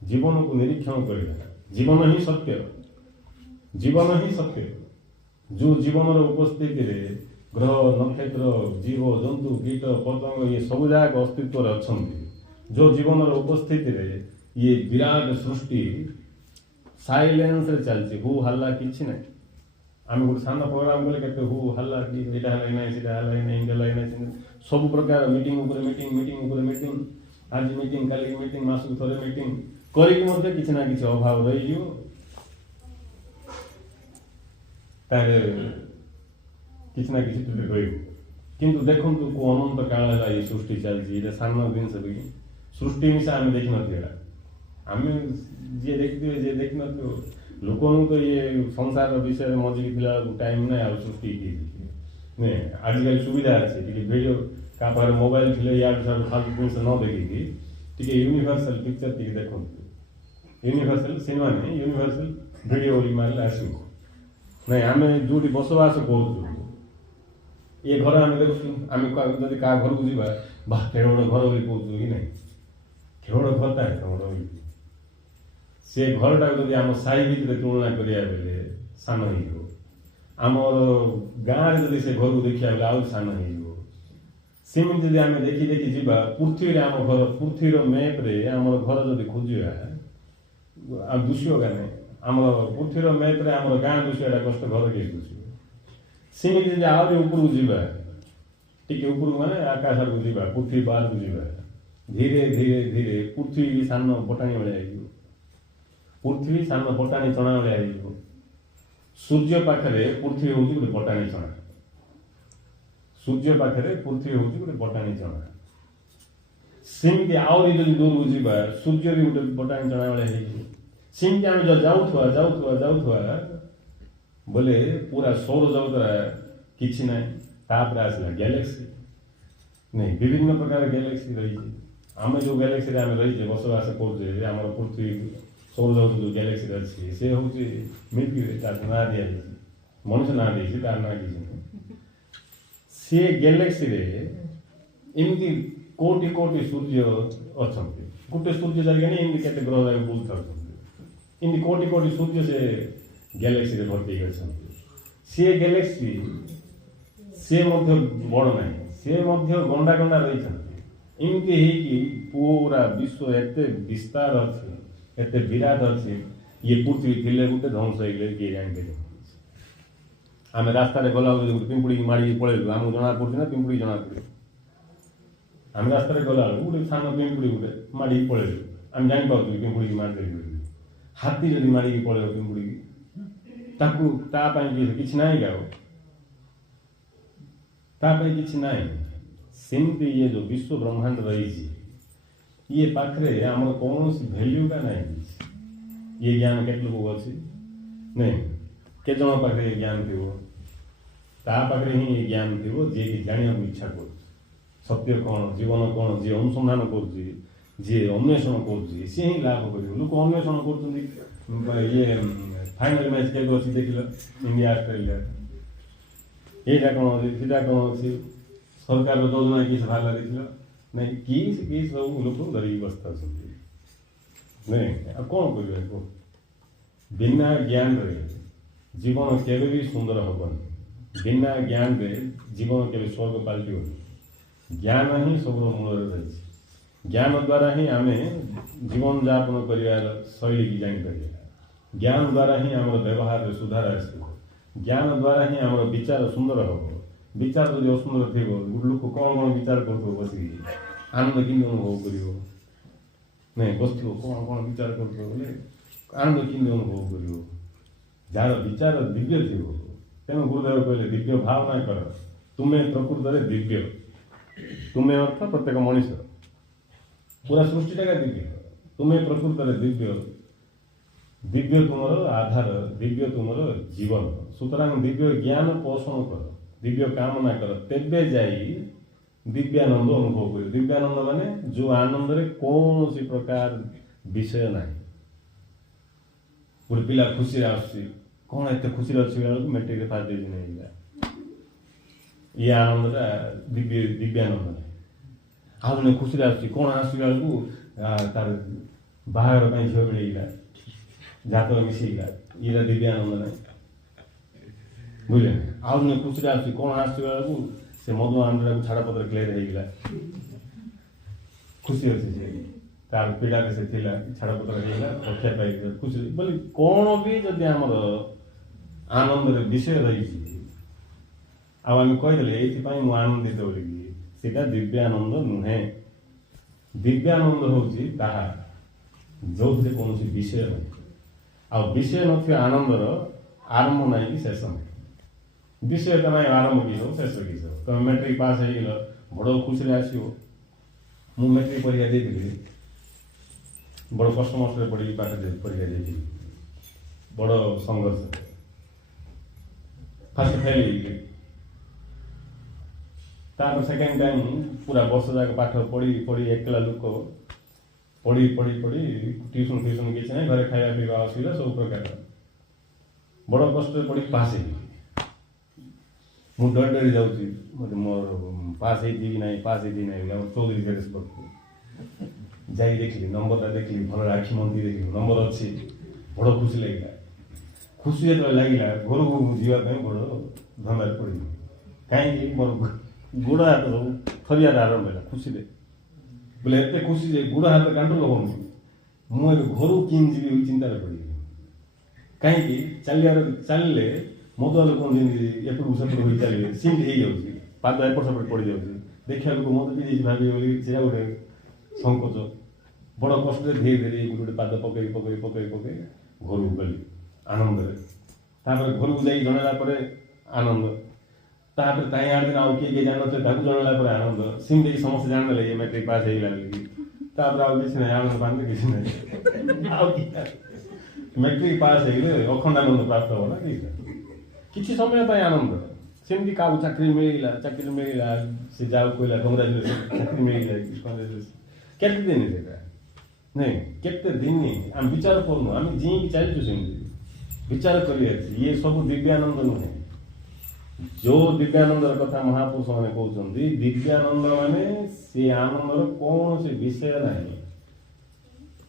जीवन को निरीक्षण कर जीवन ही सत्य जीवन ही सत्य जो जीवन उपस्थिति ग्रह नक्षत्र जीव जंतु कीट पतंग ये सब जाक अस्तित्व अच्छा जो जीवन उपस्थिति ये विराट सृष्टि साइलेंस रे चलती हु हल्ला किछि ना आम गोटे सान प्रोग्राम कले के हु हल्ला कि एटा हल्ला नहीं सेटा हल्ला नहीं इंडिया हल्ला नहीं सब प्रकार मीटिंग ऊपर मीटिंग मीटिंग ऊपर मीटिंग आज मीटिंग काली मीटिंग मासक थरे मीटिंग करिक मध्ये किछि ना किछि अभाव रही जियो तारे किछि ना किछि त्रुटि रहिबो किंतु देखंतु को अनंत काल है ये सृष्टि चलती ये सान दिन सब सृष्टि मिसा आम देख नथिला आम जे देखिए जे देख नथियो लोकन तो ये संसार विषय मजी थिला टाइम ना आ सृष्टि की ने आजकल सुविधा আছে टिके वीडियो का पर मोबाइल थिले यार सब फालतू जिनिस न देखि टिके यूनिवर्सल पिक्चर टिके देखंतु यूनिवर्सल सिनेमा नहीं यूनिवर्सल वीडियो मारले आसु नहीं आम जोटी बसवास करूँ ये घर आम देखु आम जब क्या घर को जावा बा केड़ घर बोली कहूँ कि नहीं केड़ घरटा तुम से घरटा जब आम साई भितर तुलना करा बेले सान होमर गाँव जब से घर को देखा बेले आउ सान होमि जब आम देखी देखी जावा पृथ्वी आम घर पृथ्वी मैप्रे आम घर जब खोजा दुष्यगा नहीं आम पृथ्वी मैप्रे आम गाँ दुष्यटा कष्ट घर के दुष्य सेमती आहरी उपरକୁ ଯିବା ଟିକେ ଉପରକୁ ମାନେ ଆକାଶ ଆଡ଼କୁ ଯିବା ପୃथ्वी ବାହାରକୁ ଯିବା ଧୀରେ ଧୀରେ ଧୀରେ ପୃଥ୍वी ସାନ ବଟାଣି ଭଳିଆ ହେଇଯିବ ପୃଥ୍वी ସାନ ବଟାଣି ଚଣା ଭଳିଆ ହେଇଯିବ ସୂର୍ଯ୍ୟ ପାଖରେ ପୃଥ୍वी ହେଉଛି ଗୋଟେ ବଟାଣି ଚଣା ସୂର୍ଯ୍ୟ ପାଖରେ ପୃଥ୍वी ହେଉଛି ଗୋଟେ ବଟାଣି ଚଣା ସେମିତି ଆହୁରି ଯଦି ଦୂରକୁ ଯିବା ସୂର୍ଯ୍ୟ ବି ଗୋଟେ ବଟାଣି ଚଣା ଭଳିଆ ହେଇଯିବ ସେମିତି ଆମେ ଯାଉଥିବା ଯାଉଥିବା ଯାଉଥିବା बोले पूरा सौर जगत किसी ना तापर आसला गैलेक्सी नहीं विभिन्न प्रकार गैलेक्सी रही आम जो गैलेक्सी आम रही बसवास करुचे आम पृथ्वी सौर जगत जो गैलेक्सी अच्छी से हूँ मिल्की वे तार ना दिया मनुष्य ना दी तार ना किसी सी गैलेक्सी एमती कोटि कोटि सूर्य अच्छा गोटे सूर्य जगह नहीं एमती केते ग्रह जगह बुलता एमती कोटि कोटि सूर्य से गैलेक्सी रे भर्ती सी गैलेक्सी से बड़ ना से गंडा गंडा रही एमती पूरा विश्व एत विस्तार अच्छे एत विराट अच्छे ये पृथ्वी थी गोटे ध्वंस हो किए जापर आम रास्ता गला गोटे पिंपुड़ी माड़ी पलैलु आमको जना पड़े ना पिंपुड़ी जना पड़े आम रास्ता गला गोटे सान पिंपुड़ी गोटे माड़ी पलैलु आम जापार पिंपुड़ी मारी हाथी जब माड़ी पलैल पिंपुड़ी किसी ना किसी ना सेमती ये जो विश्व ब्रह्मांड रही ये पाखरे आम कौन भैल्यू का नहीं ये ज्ञान के लोग अच्छी नहीं के जन पाखे ज्ञान थी पाखे ही ये ज्ञान थी जी कि जाना इच्छा कर सत्य कौन जीवन कौन जी अनुसंधान कर अन्वेषण कर सी ही लाभ कर लोक अन्वेषण कर ये फाइनल मैच के अच्छी देख इंडिया ऑस्ट्रेलिया यहाँ कौन अच्छी सीटा कौन अच्छी सरकार योजना किस बाहर देख नहीं किस सब लोग धरिकी बसता नहीं आ कौन कर बिना ज्ञान रे जीवन केवे भी सुंदर हेनी बिना ज्ञान रे जीवन के स्वर्ग पलटो ज्ञान ही सब मूल रही ज्ञान द्वारा ही आम जीवन यापन कर शैली की जापर ज्ञान द्वारा ही आम व्यवहार सुधार आस ज्ञान द्वारा ही आम विचार सुंदर हम विचार जो असुंदर थी गोटे लोक कौन कौन विचार कर बस आनंद कि अनुभव कर नहीं बस कौन कौन विचार कर आनंद कि अनुभव कर जार विचार दिव्य थी तेणु गुरुदेव कहले दिव्य भावना कर तुम्हें प्रकृत दिव्य तुम्हें अर्थ प्रत्येक मनीष पूरा सृष्टिटा दिव्य तुम्हें प्रकृत दिव्य दिव्य तुमर आधार दिव्य तुमर जीवन सुतरां दिव्य ज्ञान पोषण कर दिव्य कामना कर तेबे जाई दिव्यानंद अनुभव कर दिव्यानंद माने जो आनंद रे कौन सी प्रकार विषय ना गोटे पिला खुशी आसुची कौन एत खुशी अच्छी मेट्रिक फास्ट डिविजन ये आनंदटा दिव्य दिव्यानंद ଆଉ ଜଣେ ଖୁସିରେ ଆସୁଛି କ'ଣ ଆସୁଛି ବେଳକୁ ତାର ବାହାଘର ପାଇଁ ଝିଅ ମିଳିଗଲା ଜାତକ ମିଶିଗଲା ଇଏଟା ଦିବ୍ୟାନନ୍ଦ ନାହିଁ ବୁଝିଲେ ଆଉ ଜଣେ ଖୁସିରେ ଆସୁଛି କ'ଣ ଆସୁଛି ବେଳକୁ ସେ ମଧୁ ଆନ୍ଦୋଳନକୁ ଛାଡ଼ପତ୍ର କ୍ଲିୟର ହେଇଗଲା ଖୁସି ଅଛି ସେ ତାର ପିଲାରେ ସେ ଥିଲା ଛାଡ଼ପତ୍ର ହେଇଗଲା ରକ୍ଷା ପାଇ ଖୁସି ବୋଲି କ'ଣ ବି ଯଦି ଆମର ଆନନ୍ଦରେ ବିଷୟ ରହିଛି ଆଉ ଆମେ କହିଦେଲେ ଏଇଥିପାଇଁ ମୁଁ ଆନନ୍ଦିତ ବୋଲିକି ସେଇଟା ଦିବ୍ୟାନନ୍ଦ ନୁହେଁ ଦିବ୍ୟାନନ୍ଦ ହେଉଛି ତାହା ଯୋଉଥିରେ କୌଣସି ବିଷୟ ନାହିଁ ଆଉ ବିଷୟ ନଥିବା ଆନନ୍ଦର ଆରମ୍ଭ ନାହିଁ କି ଶେଷ ନାହିଁ ବିଷୟଟା ନାହିଁ ଆରମ୍ଭ କିସ ଶେଷ କିସ ତମେ ମେଟ୍ରିକ ପାସ୍ ହେଇଗଲ ବଡ଼ ଖୁସିରେ ଆସିବ ମୁଁ ମେଟ୍ରିକ ପରୀକ୍ଷା ଦେଇଥିଲି ବଡ଼ କଷ୍ଟମଷ୍ଟରେ ପଡ଼ିକି ପାଠ ପରୀକ୍ଷା ଦେଇଥିଲି ବଡ଼ ସଂଘର୍ଷ ଫାଷ୍ଟ ଫେଲ୍ ହେଇଗଲି ତାପରେ ସେକେଣ୍ଡ ଟାଇମ୍ ପୁରା ବର୍ଷ ଯାକ ପାଠ ପଢ଼ି ଏକଲା ଲୋକ ପଢ଼ି ଟ୍ୟୁସନ୍ ଫ୍ୟୁସନ୍ କିଛି ନାହିଁ ଘରେ ଖାଇବା ପିଇବା ଅସୁବିଧା ସବୁ ପ୍ରକାର ବଡ଼ କଷ୍ଟରେ ପଢ଼ି ପାସ୍ ହେଇଗଲି ମୁଁ ଡରି ଯାଉଛି ମୋତେ ମୋର ପାସ୍ ହେଇଛି କି ନାହିଁ ପାସ୍ ହେଇଛି ନାହିଁ ଆମ ଚୌଧୁରୀ ଗଣେଶ ପାଖକୁ ଯାଇ ଦେଖିଲି ନମ୍ବରଟା ଦେଖିଲି ଭଲ ଆଖି ମନ୍ଦି ଦେଖିଲି ନମ୍ବର ଅଛି ବଡ଼ ଖୁସି ଲାଗିଲା ଖୁସି ଯେତେବେଳେ ଲାଗିଲା ଘରକୁ ଯିବା ପାଇଁ ବଡ଼ ଧନ୍ଦାରେ ପଡ଼ିଲି କାହିଁକି ମୋର ଗୋଡ଼ ହାତ ସବୁ ଥରିଆରେ ଆରମ୍ଭ ହେଲା ଖୁସିରେ ବୋଲେ ଏତେ ଖୁସି ଯେ ଗୋଡ଼ ହାତ କାଣ୍ଟ୍ରୋଲ ହେଉନି ମୁଁ ଏବେ ଘରକୁ କେମିତି ଯିବି ବୋଲି ଚିନ୍ତାରେ ପଡ଼ିଲି କାହିଁକି ଚାଲିଲେ ମଦୁଆ ଲୋକ ଯେମିତି ଏପଟକୁ ସେପଟ ହୋଇ ଚାଲିବେ ସେମିତି ହେଇଯାଉଛି ପାଦ ଏପଟ ସେପଟ ପଡ଼ିଯାଉଛି ଦେଖିବା ଲୋକ ମଦ ପିଇ ଯାଇଛି ଭାବିବେ ବୋଲି ସେଇଟା ଗୋଟେ ସଂକୋଚ ବଡ଼ କଷ୍ଟରେ ଧୀରେ ଧୀରେ ଗୋଟେ ପାଦ ପକେଇ ଘରକୁ ଗଲି ଆନନ୍ଦରେ ତାପରେ ଘରକୁ ଯାଇ ଜଣାଇଲା ପରେ ଆନନ୍ଦ ତାପରେ ତାଇ ଆଠ ଦିନ ଆଉ କିଏ ଜାଣିନଥିଲେ ତାକୁ ଜଣାଇଲା ପରେ ଆନନ୍ଦ ସେମିତି ସମସ୍ତେ ଜାଣିଦେଲେ ଇଏ ମେଟ୍ରିକ ପାସ୍ ହେଇଗଲା ବୋଲି ତାପରେ ଆଉ କିଛି ନାହିଁ ଆନନ୍ଦ ପାଆନ୍ତି କିଛି ନାହିଁ ଆଉ ମେଟ୍ରିକ ପାସ୍ ହେଇଗଲେ ଅଖଣ୍ଡାନନ୍ଦ ପ୍ରାପ୍ତ ହବ ନା କିଛି ସମୟ ପାଇଁ ଆନନ୍ଦ ସେମିତି କାହାକୁ ଚାକିରି ମିଳିଲା ସେ ଯାହାକୁ କହିଲା କଂଗ୍ରାଚୁଲେସନ୍ ଚାକିରି ମିଳିଲା କଂଗ୍ରାଚୁଲେସନ୍ କେତେ ଦିନ ସେଇଟା ନାଇଁ କେତେ ଦିନ ଆମେ ବିଚାର କରୁନୁ ଆମେ ଜିଇଁକି ଚାଲିଛୁ ସେମିତି ବିଚାର କରିଅଛି ଇଏ ସବୁ ଦିବ୍ୟାନନ୍ଦ ନୁହେଁ ଯୋଉ ଦିବ୍ୟାନନ୍ଦର କଥା ମହାପୁରୁଷ ମାନେ କହୁଛନ୍ତି ଦିବ୍ୟାନନ୍ଦ ମାନେ ସେ ଆନନ୍ଦର କୌଣସି ବିଷୟ ନାହିଁ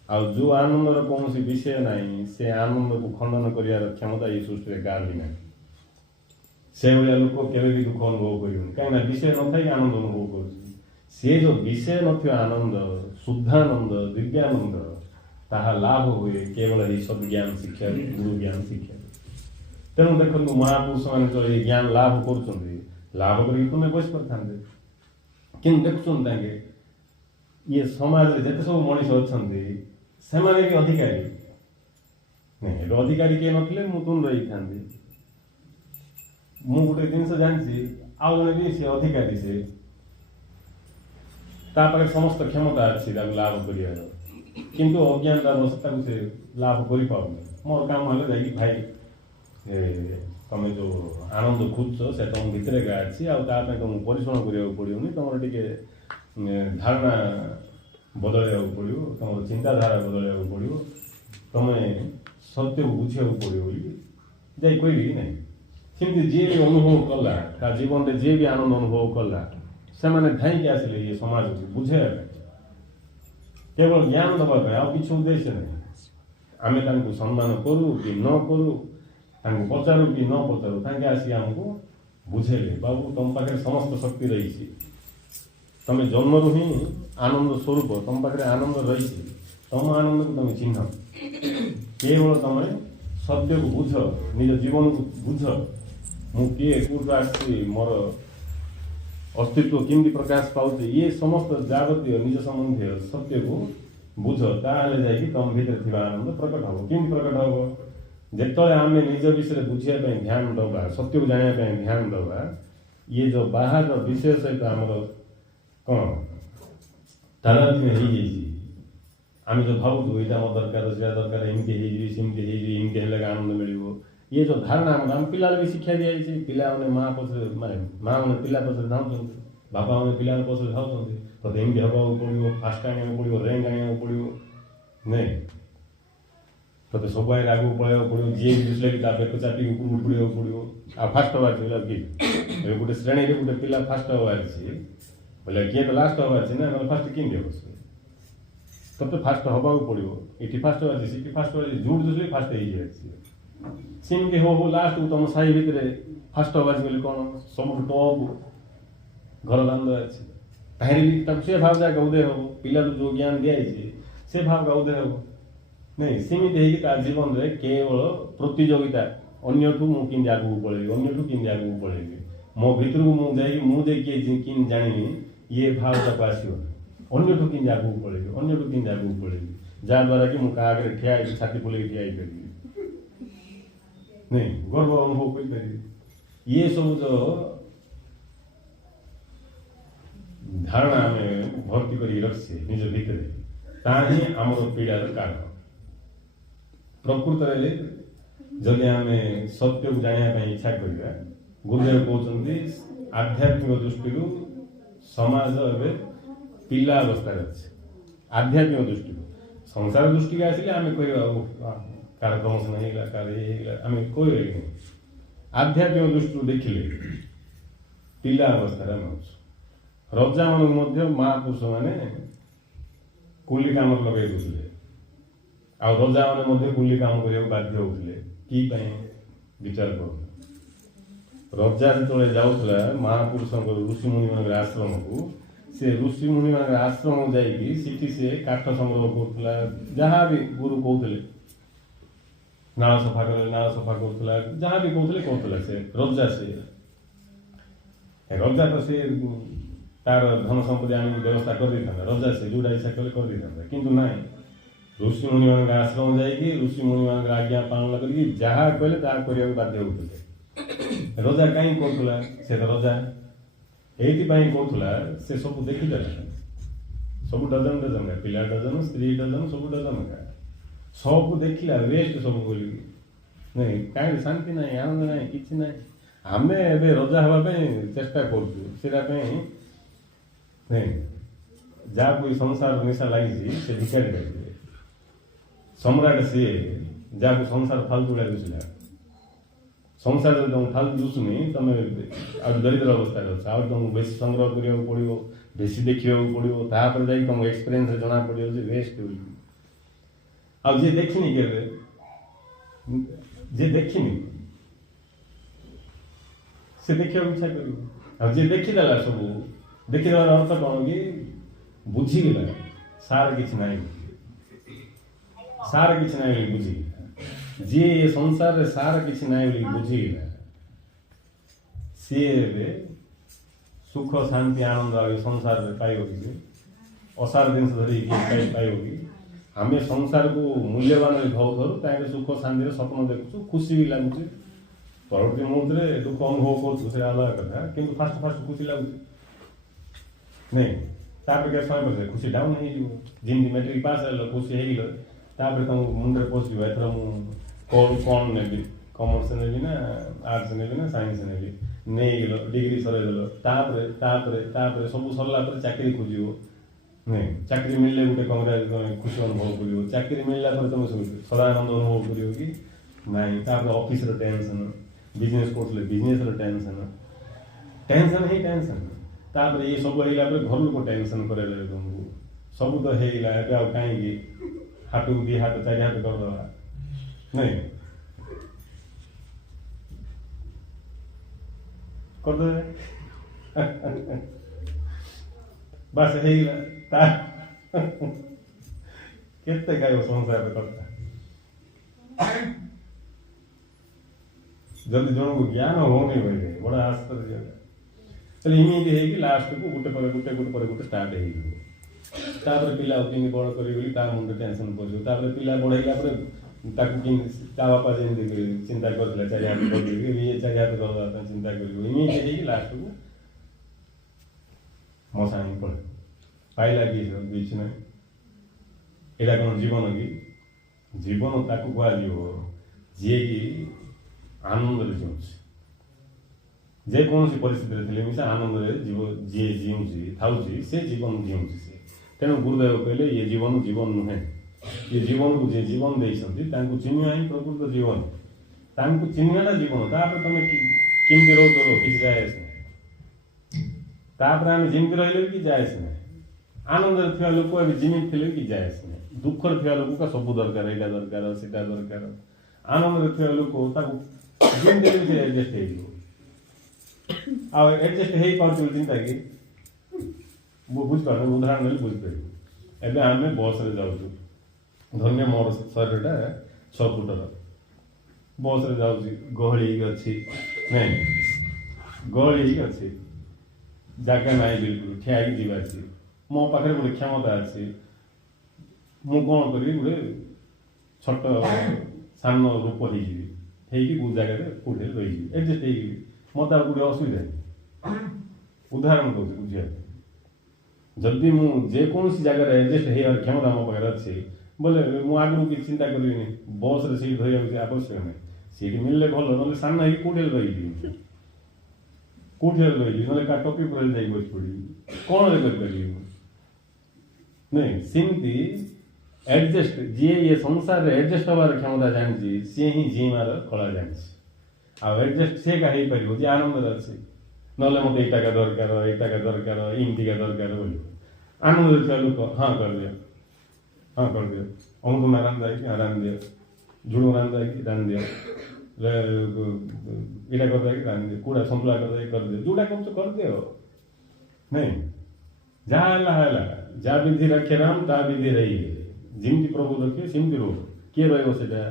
ଆଉ ଯୋଉ ଆନନ୍ଦର କୌଣସି ବିଷୟ ନାହିଁ ସେ ଆନନ୍ଦକୁ ଖଣ୍ଡନ କରିବାର କ୍ଷମତା ଏଇ ସୃଷ୍ଟିରେ କାହାର ବି ନାହିଁ ସେଭଳିଆ ଲୋକ କେବେ ବି ଦୁଃଖ ଅନୁଭବ କରିବନି କାହିଁକିନା ବିଷୟ ନଥାଇ ଆନନ୍ଦ ଅନୁଭବ କରୁଛି ସେ ଯୋଉ ବିଷୟ ନଥିବା ଆନନ୍ଦ ଶୁଦ୍ଧାନନ୍ଦ ଦିବ୍ୟାନନ୍ଦ ତାହା ଲାଭ ହୁଏ କେବଳ ଏହି ସଦ୍ଜ୍ଞାନ ଶିକ୍ଷା ଗୁରୁ ଜ୍ଞାନ ଶିକ୍ଷା ତେଣୁ ଦେଖନ୍ତୁ ମହାପୁରୁଷ ମାନେ ତ ଏଇ ଜ୍ଞାନ ଲାଭ କରୁଛନ୍ତି ଲାଭ କରିକି ତୁମେ ବସି ପାରିଥାନ୍ତେ କିନ୍ତୁ ଦେଖୁଛନ୍ତି ତାଙ୍କେ ଇଏ ସମାଜରେ ଯେତେ ସବୁ ମଣିଷ ଅଛନ୍ତି ସେମାନେ ବି ଅଧିକାରୀ ନାଇଁ ଏବେ ଅଧିକାରୀ କିଏ ନଥିଲେ ମୁଁ ତୁମ ରହିଥାନ୍ତି ମୁଁ ଗୋଟେ ଜିନିଷ ଜାଣିଛି ଆଉ ଜଣେ ବି ସେ ଅଧିକାରୀ ସେ ତାପରେ ସମସ୍ତ କ୍ଷମତା ଅଛି ତାକୁ ଲାଭ କରିବାର କିନ୍ତୁ ଅଜ୍ଞାନତା ବସ ତାକୁ ସେ ଲାଭ କରିପାରୁନି ମୋର କାମ ହେଲେ ଯାଇକି ଭାଇ ତମେ ଯୋଉ ଆନନ୍ଦ ଖୋଜୁଛ ସେ ତମ ଭିତରେ ଗା ଅଛି ଆଉ ତା ପାଇଁ ତମକୁ ପରିଶ୍ରମ କରିବାକୁ ପଡ଼ିବନି ତମର ଟିକେ ଧାରଣା ବଦଳାଇବାକୁ ପଡ଼ିବ ତମର ଚିନ୍ତାଧାରା ବଦଳାଇବାକୁ ପଡ଼ିବ ତମେ ସତ୍ୟକୁ ବୁଝିବାକୁ ପଡ଼ିବ ବୋଲି ଯାଇ କହିବି କି ନାହିଁ ସେମିତି ଯିଏ ବି ଅନୁଭବ କଲା ତା ଜୀବନରେ ଯିଏ ବି ଆନନ୍ଦ ଅନୁଭବ କଲା ସେମାନେ ଧାଇଁକି ଆସିଲେ ଇଏ ସମାଜକୁ ବୁଝେଇବା ପାଇଁ କେବଳ ଜ୍ଞାନ ଦେବା ପାଇଁ ଆଉ କିଛି ଉଦ୍ଦେଶ୍ୟ ନାହିଁ ଆମେ ତାଙ୍କୁ ସମ୍ମାନ କରୁ କି ନ କରୁ ତାଙ୍କୁ ପଚାରୁ କି ନ ପଚାରୁ ତାଙ୍କେ ଆସି ଆମକୁ ବୁଝେଇଲେ ବାବୁ ତମ ପାଖରେ ସମସ୍ତ ଶକ୍ତି ରହିଛି ତମେ ଜନ୍ମରୁ ହିଁ ଆନନ୍ଦ ସ୍ୱରୂପ ତମ ପାଖରେ ଆନନ୍ଦ ରହିଛି ତମ ଆନନ୍ଦକୁ ତମେ ଚିହ୍ନ କେବଳ ତମେ ସତ୍ୟକୁ ବୁଝ ନିଜ ଜୀବନକୁ ବୁଝ ମୁଁ କିଏ କୋଉଠୁ ଆସିଛି ମୋର ଅସ୍ତିତ୍ୱ କେମିତି ପ୍ରକାଶ ପାଉଛି ଇଏ ସମସ୍ତ ଯାବତୀୟ ନିଜ ସମ୍ବନ୍ଧୀୟ ସତ୍ୟକୁ ବୁଝ ତାହେଲେ ଯାଇକି ତମ ଭିତରେ ଥିବା ଆନନ୍ଦ ପ୍ରକଟ ହବ କେମିତି ପ୍ରକଟ ହବ ଯେତେବେଳେ ଆମେ ନିଜ ବିଷୟରେ ବୁଝିବା ପାଇଁ ଧ୍ୟାନ ଦେବା ସତ୍ୟକୁ ଜାଣିବା ପାଇଁ ଧ୍ୟାନ ଦେବା ଇଏ ଯୋଉ ବାହାର ବିଷୟ ସହିତ ଆମର କ'ଣ ତାରତମ୍ୟ ହେଇଯାଇଛି ଆମେ ଯୋଉ ଭାବୁଛୁ ଏଇଟା ମୋ ଦରକାର ସେଇଟା ଦରକାର ଏମିତି ହେଇଯିବି ସେମିତି ହେଇଯିବି ଏମିତି ହେଲେ ଆନନ୍ଦ ମିଳିବ ଇଏ ଯୋଉ ଧାରଣା ଆମର ଆମ ପିଲାବେଳେ ବି ଶିକ୍ଷା ଦିଆଯାଇଛି ପିଲାମାନେ ମାଆ ପଛରେ ମାନେ ମାଆ ମାନେ ପିଲା ପଛରେ ଧାଉଁଛନ୍ତି ବାପା ମାନେ ପିଲାଙ୍କ ପଛରେ ଧାଉଁଛନ୍ତି ତତେ ଏମିତି ହେବାକୁ ପଡ଼ିବ ଫାଷ୍ଟ ଆଣିବାକୁ ପଡ଼ିବ ର୍ୟାଙ୍କ ଆଣିବାକୁ ପଡ଼ିବ ନାଇଁ ତତେ ସବୁଆଡ଼େ ଆଗକୁ ପଳେଇବାକୁ ପଡ଼ିବ ଯିଏ ବୁଝିଲେ ବି ତା ବେକ ଚାପିକି ଉପରକୁ ପଡ଼ିବାକୁ ପଡ଼ିବ ଆଉ ଫାଷ୍ଟ ହେବାର ପିଲା କି ଏବେ ଗୋଟେ ଶ୍ରେଣୀରେ ଗୋଟେ ପିଲା ଫାଷ୍ଟ ହେବାର ଅଛି बोले किए तो लास्ट हवा अच्छे ना फास्ट किन दियो तब तो फास्ट हवा पड़ो ये फास्ट हवा सी फास्ट हवा जुड़ दूसरे फास्ट हो सेमती हो लास्ट तुम साई भितर फास्ट हवा बोले कौन सब टप घर दान अच्छे ताहिर से भाव जाए उदय हम पिला जो ज्ञान दिखाई से भाव का उदय हम नहीं सेमती जीवन में केवल प्रतियोगिता अन्यठू मुझे आगू पलैबी अन्यठू कि आगू पलैबी मो भर को मुझे किए जानी ये भाव तक आसो अन्यठू कि आगू पलैबी अन्यठू कि आगू पलैबी जहाँद्वारा कि मुझे आगे ठिया छाती फुल ठिया पारि नहीं गर्व अनुभव कर ये सब जो धारणा आम भर्ती कर रखी निज भितर ताही आमर पीड़ार कारण प्रकृत में जदि आम सत्य को जानापी इच्छा करवा गुरुदेव कहते आध्यात्मिक दृष्टि समाज एवं पिला अवस्था अच्छे आध्यात्मिक दृष्टि संसार दृष्टि आसिले आम कह कार प्रमोशन होगा कार ये आम कह आध्यात्मिक दृष्टि देखिले पिला अवस्था आम रजा मान महापुरुष मैंने कुली काम लगे दूसरे आ रजा मैंने कुली काम करने बाध्य होते कि विचार कर रजा जो जाऊला महापुरुष ऋषिमुनि मान आश्रम को से ऋषिमुनि मान आश्रम जाकि से काठ संग्रह करूला जहाँ भी गुरु कहते नाल सफा कर नाल सफा करूला जहाँ भी कहते से रजा से रजा तो से तार धन संपत्ति आम व्यवस्था कर दे था रजा से जोड़ा इच्छा कले कर दे था किंतु ना ऋषिमुनि मान आश्रम जाकि ऋषिमुनि मान आज्ञा पालन करके जहाँ कहले ता करने बाध्य होते रजा कहीं कहूला से तो रजा ये कहूला से सब देखीदेला सब डजन डजन का पिला डजन स्त्री डजन सब डजन का सब देखला वेस्ट सब बोली नहीं कहीं शांति ना आनंद ना कि ना आम ए रजा हाँपाई चेष्टा कर नहीं जहाँ कोई संसार निशा लगी से भिखारी कर सम्राट सी जहाँ को संसार फालतू दुसला संसार जो फालतू दुसुनी तुम दरिद्र अवस्था अच्छा आ तुमको बेस संग्रह करा पड़ो बेसी देखा पड़ो तापर जा तुम एक्सपीरियंस जना पड़ो वेस्ट हो जे देखनी के जे देखनी से देखा इच्छा कर जे देखीदेला सब देखीदेवार अर्थ कौन कि बुझीगला सार कि ना सार कि ना बुझीगला जी ये संसार सार कि ना बुझीगला सी सुख शांति आनंद आ संसार पाइब कि असार जिन धरिक पाइब कि आम संसार को मूल्यवान भाव सुख शांति स्वप्न देखु खुशी भी लगुच परवर्ती मुहूर्त में दुख अनुभव कर अलग कथा कि फास्ट फास्ट खुशी लगुच नहीं तापर क्या समय पर खुशी डाउन होमती मेट्रिक पास है खुशी होपर तुम मुंडे पशि एथर मुझे कौन ने कमर्स ने ना आर्ट्स ने ना साइंस ने नहीं डिग्री सर सब सरला चाकरी खोज नहीं चाकरी मिलने गोटे कंग्रेस खुशी अनुभव कर चाकरी मिलला तुम सदानंद अनुभव कर कि ना ऑफिस टेंशन बिजनेस कर बिजनेस टेंशन टेंशन ही टेंशन तापर ये सब होगा घर लोग टेंशन करे तुमको सब तो होगा कहीं हाथ दी हाथ चारि हाथ करदे नहीं करदे बस होगा केते गाय संसार करता जल्दी जन को ज्ञान होने भाई बड़ा आश्चर्य इमेज है कि लास्ट को गोटे पर गोटे स्टार्ट हो पिला कि बड़ कर मुंड टेंशन पड़ो पिला बढ़ेगा बापा जमी चिंता कर चारिहाथ कर ये चारिहाथ करवा चिंता कर इमेज है कि लास्ट को मशाणी पड़े पाइला कि ना यहाँ कौन जीवन कि जीवन ताकू कह जी कि आनंद जीवुँ जेकोसी परिस्थिति से आनंद जी जीवुँ थाउची से जीवन जीवुँ से तेणु गुरुदेव कहले ये जीवन जीवन नुहे ये जीवन को जे जीवन देइछंती तांको चिन्हिया ही प्रकृत जीवन तांको चिन्हियाटा जीवन तापर तुम किमती रोज किसी जाए तापर आम जमी रही कि जाएस ना आनंद थे लोक जिमी थे कि जाएस ना दुख थे लोक का सब दरकार यहाँ दरकार से दरकार आनंद थे लोक जमी से एडजस्ट एडजस्ट हो पार्टी चिंता कि बुझीपार उदाहरण बुझीपर एवं आम बस रे जाऊँ धन्य मोर शरीरटा 6 फुटर बस रे जाऊँ गहली अच्छी नहीं गहली अच्छी जगह ना बिल्कुल ठिया जीवार मो पाखे गोटे क्षमता अच्छी मु कौन करी गोटे छोट सान रूप हो जगह कौटे रही एडजस्ट हो मत गोटे असुविधा उदाहरण कौन बुझे जदि मुझे जगह एडजस्ट हो क्षमता मो पाखे अच्छी बोले मुझे आगू कि चिंता करी बस रे सीट धरने आवश्यक नहीं सीट मिलले भल ना सान हो कौटे रही कौटे रही ना टपी पर जा बस पड़ी कौन कर नहीं सेमती एडजस्ट जी ये संसार रे एडजस्ट हबार क्षमता जानी सी ही जीवार कला जानी एडजस्ट से का हो जी आनंद अच्छे ना मत यटा का दरकार इमतिका दरकार बोली आनंद थे लोक हाँ कर दियो अमुक में रांध कि हाँ रांध दियो झुड़ू रांध कि रांध दियो इटा कर रांध दियो कूड़ा संतुला कर दियो जोटा कर दियो नहीं जहाँ जा विधि रखे राम ता विधि रही जिमती प्रभु रखे सेमती रो किए रहा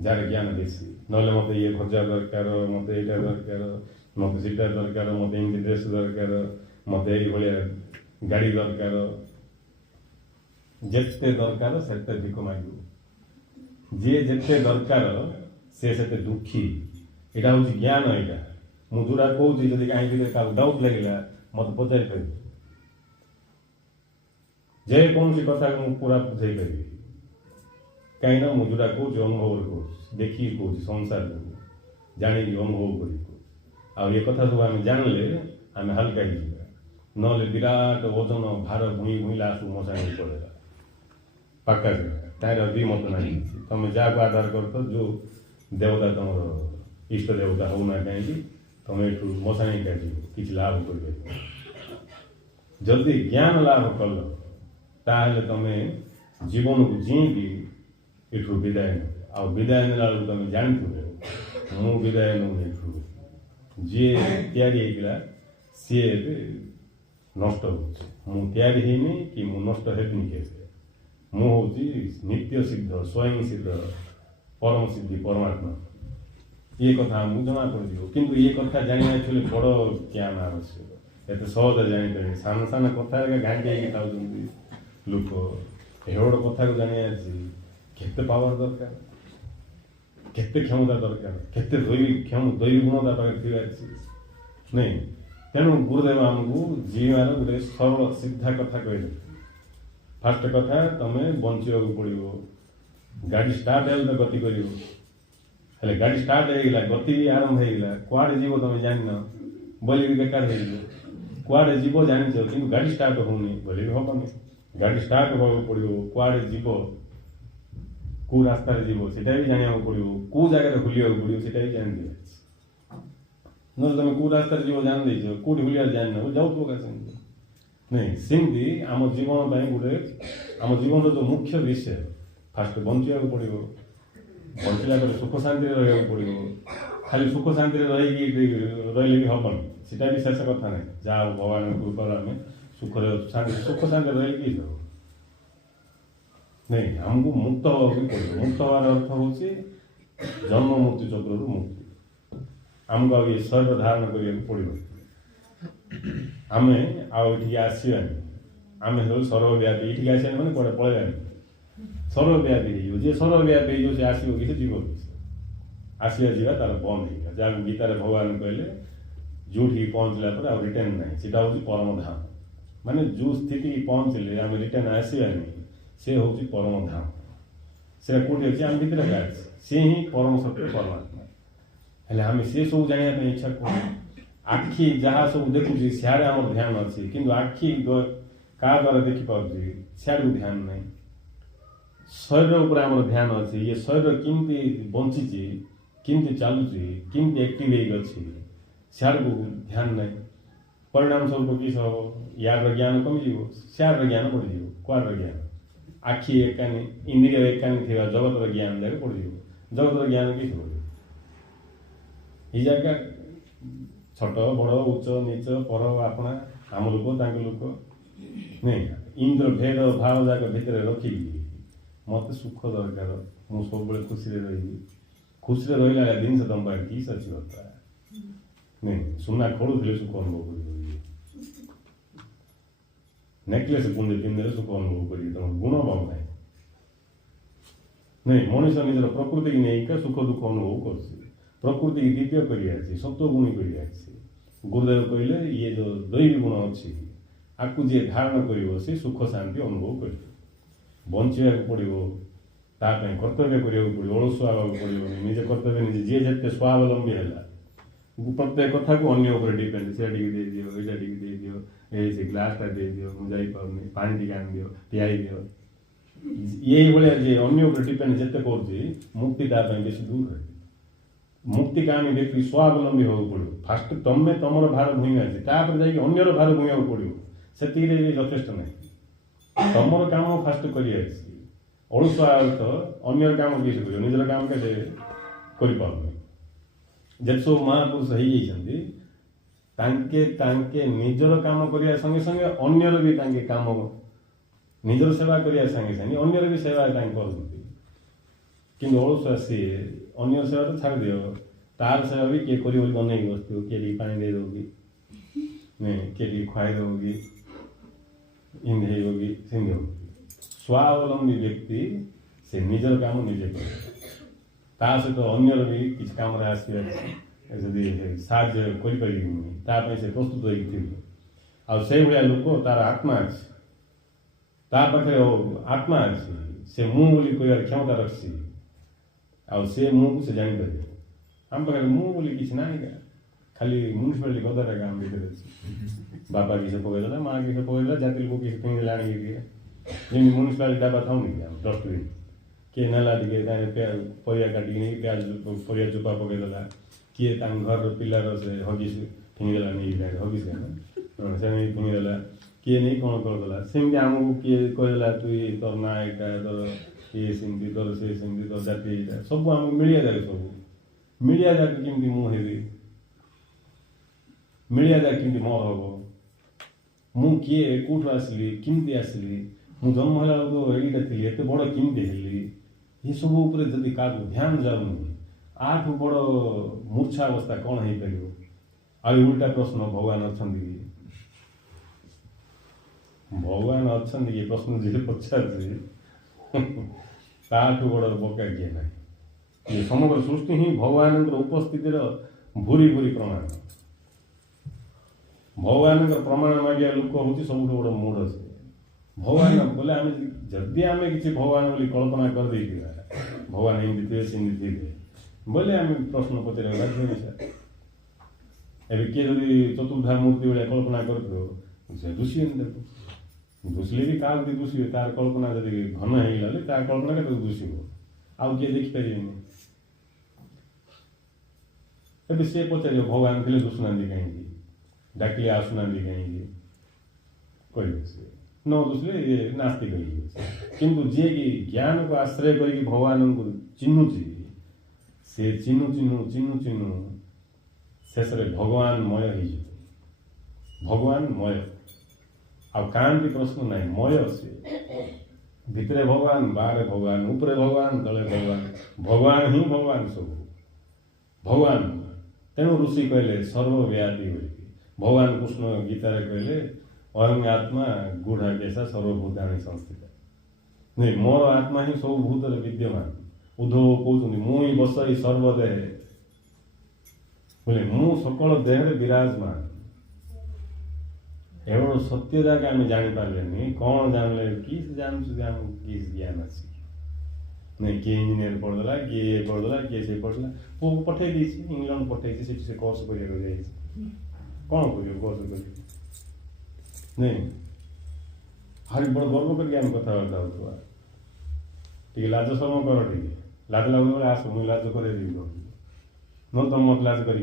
जार ज्ञान बेसी ना मत ये खर्चा दरकार मत यहाँ दरकार मत सीटा दरकार मत एमती ड्रेस दरकार मत ये गाड़ी दरकार जेते दरकार सेते भिक मागू जी जेते दरकार से दुखी यहाँ हूँ ज्ञान यहाँ मुझे जोड़ा कौच जब कहीं डाउट लगे मत पचारि पार जेकोसी कथा पूरा बुझे पारि कहीं मुझे कौच अनुभव कौच देखिए कौच संसार जाणी अनुभव कर ये कथा सब आम जानले आम हल्का ना विराट ओजन भार भूई भूई लास्ट मशाणी पड़ेगा पक्का तार दी मत ना तुम जहाँ आधार कर जो देवता तुम इष्ट देवता होना कहीं तुम ये मशाणी का कि लाभ कर जदि ज्ञान लाभ कल ताहले तमे जीवन को जी भी एठू विदाय न विदाय नेला तुम जानी मु विदाय नौ जी या सी नष्ट हो तैयारी कि मु नष्ट हेनी के मु हूँ नित्य सिद्ध स्वयं सिद्ध परम सिद्धि परमात्मा ये कथा आमको जमा कर किंतु ये कथा जाना एक्चुअली बड़ ज्ञान आवश्यक एत सहज जापर सान सान कथा घाटी लोक एवढ कथा को जानी केते पावर दरकार केते क्षमता दरकार केते दैवी गुणता पाखे नहीं तेणु गुरुदेव आमको जीवार गोटे सरल सीधा कथा कहले फास्ट कथा तुम बचा पड़ो गाड़ी स्टार्ट है तो गति कर गाड़ी स्टार्ट होगा गति भी आरंभ होगा कुआड़े जीव तुम जान बोली भी बेकार हो कुआड़े जीव जान कि गाड़ी स्टार्ट होनी बोले भी हेनी गाड़ी स्टार्ट होगा पड़ो कुआड़े जीव कौ रास्तार जीव से भी जाना पड़ो कौ जगह भूलिया पड़ो से भी जान दिए ना तुम कौ रास्तार जीव जान दे कौट भूलिया जान जाऊ नहीं सेमती आम जीवन गोटे आम जीवन जो मुख्य विषय फास्ट बचा पड़ो बचला सुख शांति रहा पड़ो खाली सुख शांति रही भी हेनी सीटा भी शेष कथा ना जहाँ भगवान कृपा आम सुख शांति रही नहीं आमको मुक्त हवा पड़ो मुक्त हवार अर्थ हूँ जन्म मृत्यु चक्र मुक्ति आमको आ शरीर धारण करने पड़ो आम आगे आसवानी आम सर्वव्यापी ये आसवानी मैंने कौटे पलैबानी सर्वव्यापी हो जी सर्वव्यापी हो सी आसो कि जीव आसवा जीवा तार बंद हो जहाँ गीतार भगवान कहले जो पहुँचला आ रिटर्न ना सीटा हूँ परम धाम माने जो स्थिति पहुँचले आम रिटर्न आसवानी से हूँ परम धाम से कौटे अच्छे आम भर सी ही परम सत्य परमात्मा हेल्ले आम से सब जानापी इच्छा कर आखि जहाँ सब देखुची सियाड़े आम ध्यान अच्छी कि आखि क्या द्वारा देखिपारे सियाड़ ध्यान ना शरीर उपर आम ध्यान अच्छी ये शरीर केमती बंची केमती चलुची केमती एक्टिव अच्छी सियाड़ को ध्यान ना परिणाम स्वरूप किस हम यार ज्ञान कमिज सियार ज्ञान बढ़ी कुआर ज्ञान आखि एकानी इंद्रिय एकानी थी जगत ज्ञान जाके पड़ी जगत ज्ञान किस ये जगह छोट बड़ उच्च नीच पर आपना आम लोक लोक नहीं इंद्र भेद भाव जाक भितर रखिकी मत सुख दरकार मुझे सब खुशी रही खुशी रहा जिन तुम पाखे किस अच्छी बता नहीं सुना खोलुले सुख अनुभव कर नेकलेस बुंदे पिंधे सुख अनुभव कर तुम गुण पाऊ ना नहीं मनीष निजर प्रकृति की नहीं सुख दुख अनुभव कर प्रकृति की दिव्य कर सत्वगुणी कर गुरुदेव कहले ये जो दैवी गुण अच्छी आपको जी धारण कर सुख शांति अनुभव कर बंचा पड़ो ताप कर्तव्य करा पड़ो अलसुआ पड़ो निज कर्तव्य निजे जी जिते स्वावलंबी है प्रत्येक कथा को अन्य उपर डिपेंड से दे दियो यहाँ दे दियो ये ग्लासटा दे दियो मुझे पानी पानी टी आन दियो पियाई दियो यही भाया जे अन्य उपर डिपेंड जिते कर मुक्ति बेस दूर रहे मुक्ति काम व्यक्ति स्वावलंबी हो पड़ो फास्ट तुम तुम भार भूंगा जापर अन्यर भार भूंगा पड़ो से यथेष ना तुम काम फास्ट कर अलसुआ अर्थ अन्य काम किस कर निजर काम के कर जब सब महापुरुष हो निजर काम करने संगे संगे अन्यर भी काम निजर सेवा करने संगे संगे अन्यर भी सेवा कि अलसुआ सी अन्य सेवा तो छाड़ दियो तार सेवा भी किए कर बनई बसो किए पानी दे दोगी नहीं किए खुआई दोगी इंधे होगी सिंधे होगी स्वावलंबी व्यक्ति से निजर काम निजे कर सहित अन्यर भी किसी काम आसि साहय कर से प्रस्तुत होती से भाया लोक तार आत्मा पाखे आत्मा अच्छी से मुझे कह क्षमता रखी से मुझे से जापर आम पाखे मुझे किसी ना खाली म्यूनिसिपालिटी गदार काम भर बापा किसी पकईदेला माँ किसी पकईदेला जाति लोग किसी फिंगे आने जमी म्यूनिसिपालिटी डाबा था डस्टबिन किए नाला टे परिया काटिक प्याज परिया चोपा पकईदेला किए घर पिलार से हगिस फिंगदेला नहीं हगिस से फिंगदेला किए नहीं कौन करदेला सेमती आमको किए कहदेला तु तोर ना यहाँ तोर ये सेमती तोर से सेमती तोर जाति यहाँ सब आमको मिलिया जाए सब मिलिया जाके केमती मुझे मिलिया जाए केमती मोर हम मु किए कौटू आसली केमती आसली मु जन्म होला एडिटा थी एत बड़ केमती हेली ये सब उपर जदि क्या ध्यान जाऊनी आठ बड़ मूर्छा अवस्था कौन हो पार आ उल्टा प्रश्न भगवान अच्छा भगवान अच्छा कि प्रश्न जी पचार बड़ बका किए ना ये समग्र सृष्टि ही भगवान उपस्थित भूरी भूरी प्रमाण भगवान प्रमाण मागिया लोक हूँ सब बड़ मूड अच्छे भगवान बोले आम जदि आम किसी भगवान बोली कल्पना कर दे भगवान एमती थे सेमती थे बोले आम प्रश्न पचार बाध्य एवं किए जब चतुर्धा मूर्ति भाया कल्पना कर दुषी दुषले भी क्या दुषी हो तार कल्पना जब घन होगले तार कल्पना के दुषी हो आउ किए देखिपारे ए सी पचार भगवान थे दुषुना कहीं डाकिले आसुना कहीं कह न दुसले नास्तिक किंतु जे कि ज्ञान को आश्रय कर भगवान को चिन्हुची से चिन्हु चिन्हु चिन्हु चिन्हु शेष भगवानमय हो भगवानमय आ कांति प्रश्न ना मय से भितरे भगवान बाहर भगवान उपरे भगवान तले भगवान भगवान ही भगवान सब भगवान तेणु ऋषि कहले सर्वव्यापी भगवान कृष्ण गीतार कहले अयं आत्मा गूढ़ा कैसा सर्वभूतानि संस्थित नहीं मोर आत्मा ही सब भूत विद्यमान उद्धव कहते मुई बसई सर्वदेह बोले मु सकल देह विराजमान एवं सत्य जाके आम जापारे कौन जानले किस जानसु किस ज्ञान अच्छी नहीं किए इंजीनियर पढ़देला किए पढ़देला किए से पढ़ला पुओ पठे इंग्लैंड पठे से कोर्स कर कौन कर कोर्स कर नहीं हर बड़ गर्व करके आम कथबार्ता होता टे लाज शर्म कर टे लाज लगे बोले आस मुझे लाज कर न तुम मत लाज कर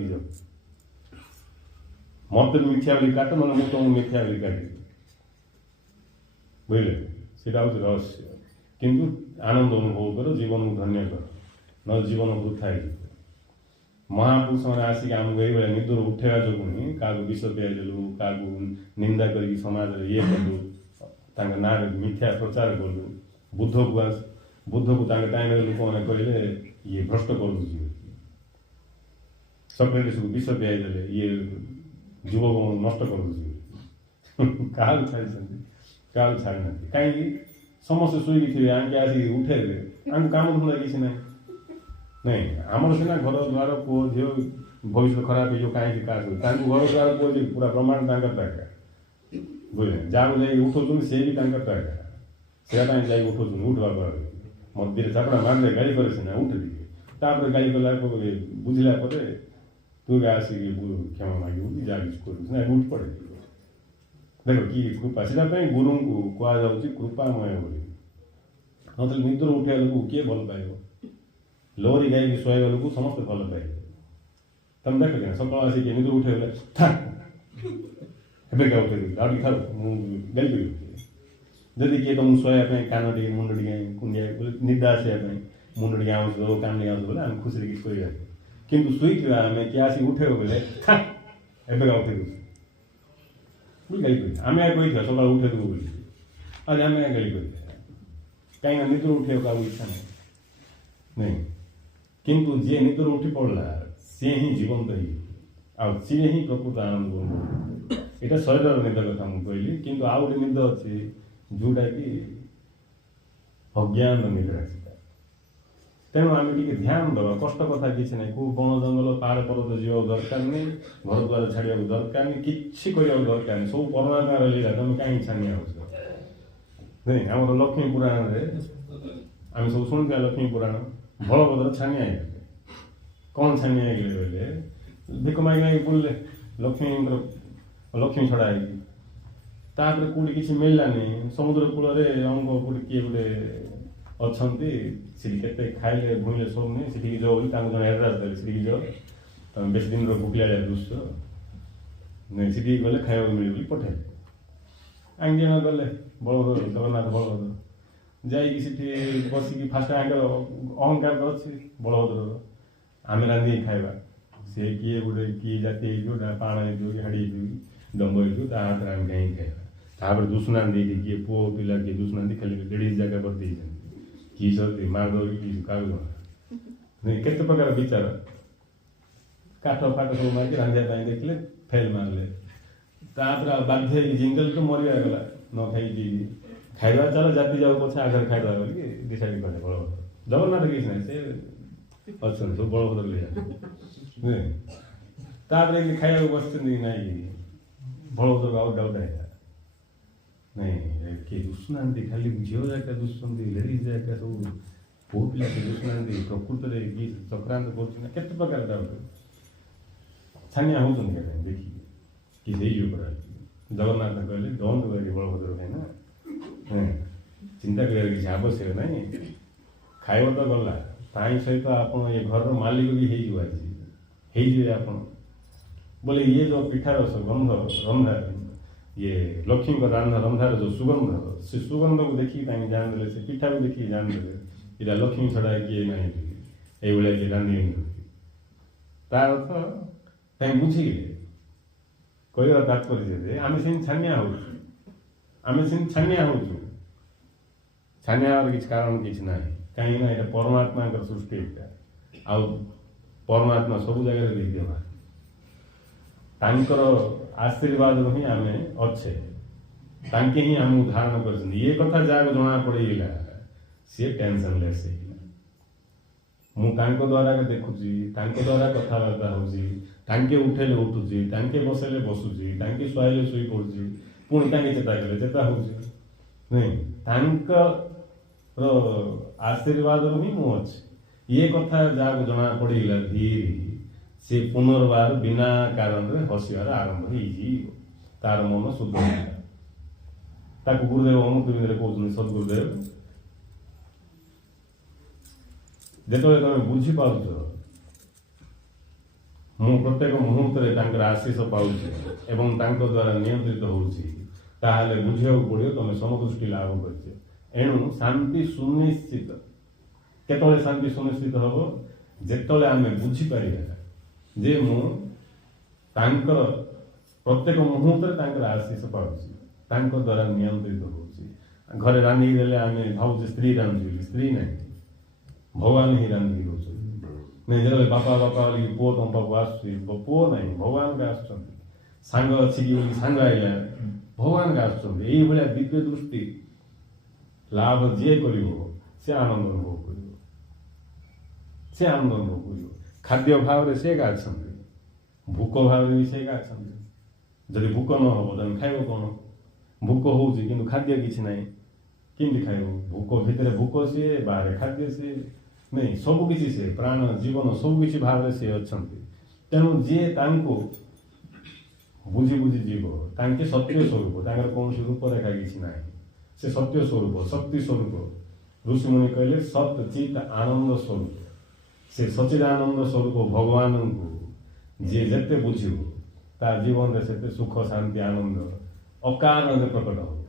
मत मिथ्या बोली काट ना मुझे तुम मिथ्या बोली काटी बुझे से रहस्य किंतु आनंद अनुभव कर जीवन को धन्य कर न जीवन वृथा महापुरुष मैंने आसिक आमको ये निदर उठेगा जो क्या विष पियादेलु क्या निंदा कर समाज ये कलु ना मिथ्या प्रचार कलु बुद्ध को टाइम लोक मैंने कहले ये भ्रष्ट कर दूसरी सक्रेटिस को विष पियादेले ये युवक नष्ट कर दूसरी क्या छाड़ी ना कहीं समस्या शोक थे आगे आसिक उठे आम कम धंदा किसी ना नहीं आमर सीना घर द्वार पुओ झील भविष्य खराब हो कहीं घर द्वार पुओ पूरा ब्रह्मांड टाका बुझे जहाँ जाए उठौन से भी टाका से जाए उठौन उठवा मत चापड़ा मारे गाड़ी करे सीना उठ दिए तापर गाड़ी गला बुझला तू आसिक क्षमा मागे जा कर उठ पड़े देख कि कृपा से गुरु को कहुच्छी कृपामय बोली नतले निद्र उठे लोक किए भल पाइब लोरी गाई शोएगा लोक समस्त भल पाइबे तुम देख क्या सका आसिक निद्र उठे एबेका उठे आउट था गाली जदि किए तुम शोया कान टे मुंड टे कुंडिया निदा आसापी मुंड टे आउँछ कान टे आउँछ बोले आम खुशी कि शोया किंतु शुई आम कि आसिक उठे बोले एबेका उठे गाली आम कही सका उठे देव बोली आज आम गाली कहीं निद्र उठे इच्छा नहीं किंतु जे निद्र उठी पड़ा सी ही जीवंत ही सी ही प्रकृत आनंद यहाँ शरीर निद कथा मुझे कहली किंतु आउ गोटे निद अच्छी जोटा कि अज्ञान निद्रा तेणु आम टे ध्यान दबा कष्ट कथा किसी ना कौ बण जंगल पहाड़ पर्वत जीवा दरकार नहीं घर द्वार छाड़ा दरकार नहीं कि दरकार नहीं सब परमात्मा लीला तुम कहीं छानिया नहीं आम लक्ष्मी पुराण आम सब शुणुचा लक्ष्मी पुराण बलभद्र छानिया कौन छानिया बोले भिक मागे बुले लक्ष्मी छड़ा तापर कौटी किसी मिललानी समुद्र कूल अंग कौटी किए गोटे अच्छा के खाइले भूमिले सोने से जो जन एड्रेस देते से जो तुम बेस दिन भुकलिया दुश नहीं सी गले खाया मिले पठाए आंगे गले बलभद्र जगन्नाथ बलभद्र जाइए बसिक फास्ट आगे अहंकार तो अच्छी बलभद्र आम रांधि खाଇବା से किए गोटे किए जाती पाण हाड़ी दम्ब हाथ आम कहीं खाଇବା तापर दुष्णा किए पुओ पिला किए दुष्णा खाली लेडीज जगह करते कि सर्दी मारदौड़ी कि क्या नहीं केते प्रकार विचार काठ फाट सब मारिक रांधिया देखले फेल मारे तापर बाध्य जिंगल तो मरीगला न खाई खाଇବା चल जाति जाऊ पछे आगर खाइदा बोली डिसाइड कले बलभद्र जगन्नाथ किसी ना से अच्छा सब बलभद्र ले तापर खाइबा बसुँच ना बलभद्र आउट डाउट आया नहीं किए दुष्णा खाली झील जाका दुष्ण लेडीज जाका सब पुओ पिला दुष्णा प्रकृत में चक्रांत कर प्रकार डाउट छानिया होती देखिए किसी जगन्नाथ कहले डोंट वरी बलभद्र कहीं चिंता कर किसी आवश्यक नहीं खाइब तो गला सहित आप ये घर मालिक भी आप बोले ये जो पिठार गंध रंधा ये लक्ष्मी को रंधार जो सुगंध से सुगंध को देखिए जानदे से पिठा को देखिए जानदे यहाँ लक्ष्मी छड़ा किए ना ये रांधि तार अर्थ कहीं बुझिले कह तात्पर्य आम से छानिया आम से छानिया हो छानिया किसी कारण किसी ना कहीं यहाँ परमात्मा सृष्टि आउ परमात्मा सब जगह विद्यमान तांकर आशीर्वाद ही आम अच्छे तांके ही आम धारण कर ये कथा जहाँ जना पड़ेगा सी टेंशन लेस मुझे द्वारा देखुची द्वारा कथबार्ता होके उठेले उठुची बसले बसुची शुआले शुई पड़ुची पुणी चेता कले चेता हो आशीर्वाद ही मु अच्छे ये कथा जहाँ जना पड़ेगा धीरे से पुनर्बार बिना कारण हसिबार आरंभ तार मन शुद्ध ताक गुरुदेव अमृतबिंदे कहते सद्गुरुदेव जो तुम बुझीपार ମୁଁ ପ୍ରତ୍ୟେକ ମୁହୂର୍ତ୍ତରେ ତାଙ୍କର ଆଶୀଷ ପାଉଛି ଏବଂ ତାଙ୍କ ଦ୍ୱାରା ନିୟନ୍ତ୍ରିତ ହେଉଛି, ତାହେଲେ ବୁଝିବାକୁ ପଡ଼ିବ ତମେ ସମଦୃଷ୍ଟି ଲାଭ କରିଛ। ଏଣୁ ଶାନ୍ତି ସୁନିଶ୍ଚିତ। କେତେବେଳେ ଶାନ୍ତି ସୁନିଶ୍ଚିତ ହେବ? ଯେତେବେଳେ ଆମେ ବୁଝିପାରିବା ଯେ ମୁଁ ତାଙ୍କର ପ୍ରତ୍ୟେକ ମୁହୂର୍ତ୍ତରେ ତାଙ୍କର ଆଶୀଷ ପାଉଛି, ତାଙ୍କ ଦ୍ୱାରା ନିୟନ୍ତ୍ରିତ ହେଉଛି। ଘରେ ରାନ୍ଧିକି ଦେଲେ ଆମେ ଭାବୁଛେ ସ୍ତ୍ରୀ ରାନ୍ଧୁଛି ବୋଲି, ସ୍ତ୍ରୀ ନାହିଁ, ଭଗବାନ ହିଁ ରାନ୍ଧିକି ଦେଉଛନ୍ତି। ନାଇଁ ଯେତେବେଳେ ବାପା ବାପା ବୋଲି ପୁଅ ତମ ପାଖକୁ ଆସୁଛି, ପୁଅ ନାହିଁ ଭଗବାନଙ୍କୁ ଆସୁଛନ୍ତି। ସାଙ୍ଗ ଅଛି କି ବୋଲି ସାଙ୍ଗ ଆଇଲା, ଭଗବାନଙ୍କୁ ଆସୁଛନ୍ତି। ଏଇଭଳିଆ ଦିବ୍ୟ ଦୃଷ୍ଟି ଲାଭ ଯିଏ କରିବ ସେ ଆନନ୍ଦ ଅନୁଭବ କରିବ, ସେ ଆନନ୍ଦ ଅନୁଭବ କରିବ। ଖାଦ୍ୟ ଭାବରେ ସେ ଏକା ଅଛନ୍ତି, ଭୋକ ଭାବରେ ବି ସେ ଏକା ଅଛନ୍ତି। ଯଦି ଭୋକ ନ ହେବ ତାହେଲେ ଖାଇବ କ'ଣ? ଭୋକ ହେଉଛି କିନ୍ତୁ ଖାଦ୍ୟ କିଛି ନାହିଁ, କେମିତି ଖାଇବ? ଭୋକ ଭିତରେ ଭୋକ ସିଏ, ବାହାରେ ଖାଦ୍ୟ ସିଏ, ନାଇଁ ସବୁକିଛି ସିଏ, ପ୍ରାଣ ଜୀବନ ସବୁକିଛି ଭାବରେ ସିଏ ଅଛନ୍ତି। ତେଣୁ ଯିଏ ତାଙ୍କୁ ବୁଝି ବୁଝି ଯିବ, ତାଙ୍କେ ସତ୍ୟ ସ୍ୱରୂପ, ତାଙ୍କର କୌଣସି ରୂପରେଖା କିଛି ନାହିଁ। ସେ ସତ୍ୟ ସ୍ୱରୂପ, ଶକ୍ତି ସ୍ୱରୂପ। ଋଷିମୁନି କହିଲେ ସତ୍ ଚିତ୍ ଆନନ୍ଦ ସ୍ୱରୂପ। ସେ ସଚିଦାନନ୍ଦ ସ୍ୱରୂପ ଭଗବାନଙ୍କୁ ଯିଏ ଯେତେ ବୁଝିବ ତା ଜୀବନରେ ସେତେ ସୁଖ ଶାନ୍ତି ଆନନ୍ଦ ଅକାରଣରେ ପ୍ରକଟ ହେବ।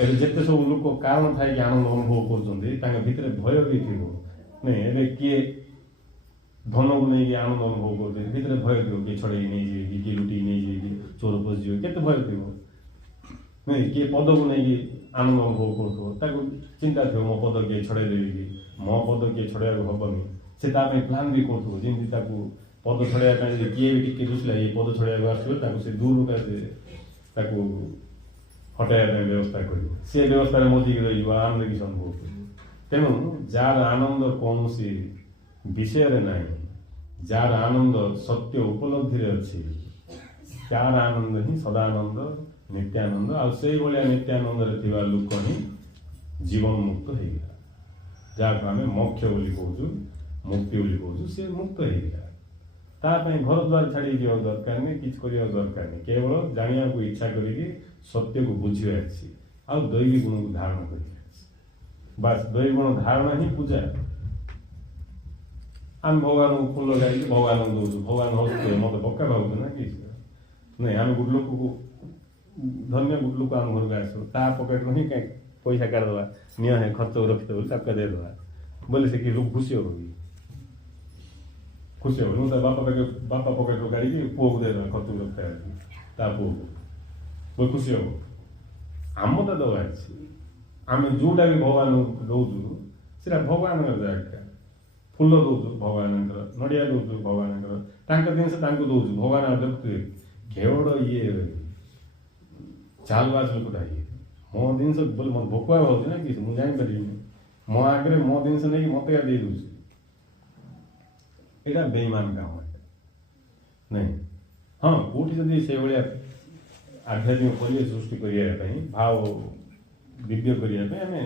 ଏବେ ଯେତେ ସବୁ ଲୋକ କାରଣ ଥାଇକି ଆନନ୍ଦ ଅନୁଭବ କରୁଛନ୍ତି, ତାଙ୍କ ଭିତରେ ଭୟ ବି ଥିବ। ନାଇଁ ଏବେ କିଏ ଧନକୁ ନେଇକି ଆନନ୍ଦ ଅନୁଭବ କରୁଛନ୍ତି, ଭିତରେ ଭୟ ଥିବ, କିଏ ଛଡ଼େଇ ନେଇଯିବେ କି, କିଏ ଲୁଟିକି ନେଇଯିବେ କି, ଚୋର ପଶିଯିବେ, କେତେ ଭୟ ଥିବ। ନାଇଁ କିଏ ପଦକୁ ନେଇକି ଆନନ୍ଦ ଅନୁଭବ କରୁଥିବ, ତାକୁ ଚିନ୍ତା ଥିବ ମୋ ପଦ କିଏ ଛଡ଼େଇ ଦେବି କି, ମୋ ପଦ କିଏ ଛଡ଼େଇବାକୁ ହବନି। ସେ ତା ପାଇଁ ପ୍ଲାନ୍ ବି କରୁଥିବ, ଯେମିତି ତାକୁ ପଦ ଛଡ଼େଇବା ପାଇଁ ଯଦି କିଏ ବି ଟିକେ ଦୁସିଲା ଏ ପଦ ଛଡ଼େଇବାକୁ ଆସିବ, ତାକୁ ସେ ଦୂରରୁ ତାକୁ ହଟାଇବା ପାଇଁ ବ୍ୟବସ୍ଥା କରିବ। ସେ ବ୍ୟବସ୍ଥାରେ ମଜିକି ରହିଯିବ, ଆନନ୍ଦ କିଛି ଅନୁଭବ କରିବ। ତେଣୁ ଯାହାର ଆନନ୍ଦ କୌଣସି ବିଷୟରେ ନାହିଁ, ଯାହାର ଆନନ୍ଦ ସତ୍ୟ ଉପଲବ୍ଧିରେ ଅଛି, ତାର ଆନନ୍ଦ ହିଁ ସଦାନନ୍ଦ ନିତ୍ୟାନନ୍ଦ। ଆଉ ସେଇଭଳିଆ ନିତ୍ୟାନନ୍ଦରେ ଥିବା ଲୋକ ହିଁ ଜୀବନ ମୁକ୍ତ ହେଇଗଲା, ଯାହାକୁ ଆମେ ମୋକ୍ଷ ବୋଲି କହୁଛୁ, ମୁକ୍ତି ବୋଲି କହୁଛୁ। ସେ ମୁକ୍ତ ହେଇଗଲା। ତା ପାଇଁ ଘର ଦ୍ୱାର ଛାଡ଼ିକି ଯିବାକୁ ଦରକାର ନାହିଁ, କିଛି କରିବାକୁ ଦରକାର ନାହିଁ। କେବଳ ଜାଣିବାକୁ ଇଚ୍ଛା କରିକି ସତ୍ୟକୁ ବୁଝିବା ଅଛି, ଆଉ ଦୈବୀ ଗୁଣକୁ ଧାରଣ କରିବା ଅଛି। ବାସ୍ ଦୈବୀ ଗୁଣ ଧାରଣ ହିଁ ପୂଜା। ଆମେ ଭଗବାନଙ୍କୁ ଫୁଲ ଲଗାଇକି ଭଗବାନଙ୍କୁ ଦେଉଛୁ, ଭଗବାନ ହସୁଥିବେ, ମୋତେ ପକ୍କା ଭାବୁଛୁ ନା କିଛି ନାଇଁ। ଆମେ ଗୋଟେ ଲୋକକୁ ଧନ୍ୟ ଗୋଟେ ଲୋକ ଆମ ଘରକୁ ଆସିବ, ତା ପକେଟରୁ ହିଁ କାହିଁ ପଇସା କାଢ଼ିଦେବା, ନିଅ ହେ ଖର୍ଚ୍ଚ ରଖିଦେବ ବୋଲି ତାକୁ ଦେଇଦେବା ବୋଲେ ସେ କି ଲୋକ ଖୁସି ହେବ କି? ଖୁସି ହେବ। ମୁଁ ତା ବାପା ପକେଟରୁ କାଢ଼ିକି ପୁଅକୁ ଦେଇଦେବା ଖର୍ଚ୍ଚ ରଖିବା, ତା ପୁଅକୁ ବୋଲେ ଖୁସି ହେବ। ଆମଟା ଦେବା ଅଛି। ଆମେ ଯେଉଁଟା ବି ଭଗବାନଙ୍କୁ ଦେଉଛୁ ସେଟା ଭଗବାନଙ୍କର ଜାଗା। ଫୁଲ ଦେଉଛୁ ଭଗବାନଙ୍କର, ନଡ଼ିଆ ଦେଉଛୁ ଭଗବାନଙ୍କର, ତାଙ୍କ ଜିନିଷ ତାଙ୍କୁ ଦେଉଛୁ। ଭଗବାନ ଦେଖୁଥିବେ କେବଳ ଇଏ ଚାଲବାଜ ଲୋକଟା ଇଏ, ମୋ ଜିନିଷ ବୋଲେ ମୋତେ ଭୋକ ହେଉଛି ନା କିଛି ମୁଁ ଜାଣିପାରିବିନି, ମୋ ଆଗରେ ମୋ ଜିନିଷ ନେଇକି ମୋତେ ଦେଇ ଦେଉଛି। ଏଇଟା ବେଇମାନ କାମ ନାଇଁ। ହଁ କେଉଁଠି ଯଦି ସେଇଭଳିଆ ଆଧ୍ୟାତ୍ମିକ ପରିବେଶ ସୃଷ୍ଟି କରିବା ପାଇଁ, ଭାବ ଦିବ୍ୟ କରିବା ପାଇଁ ଆମେ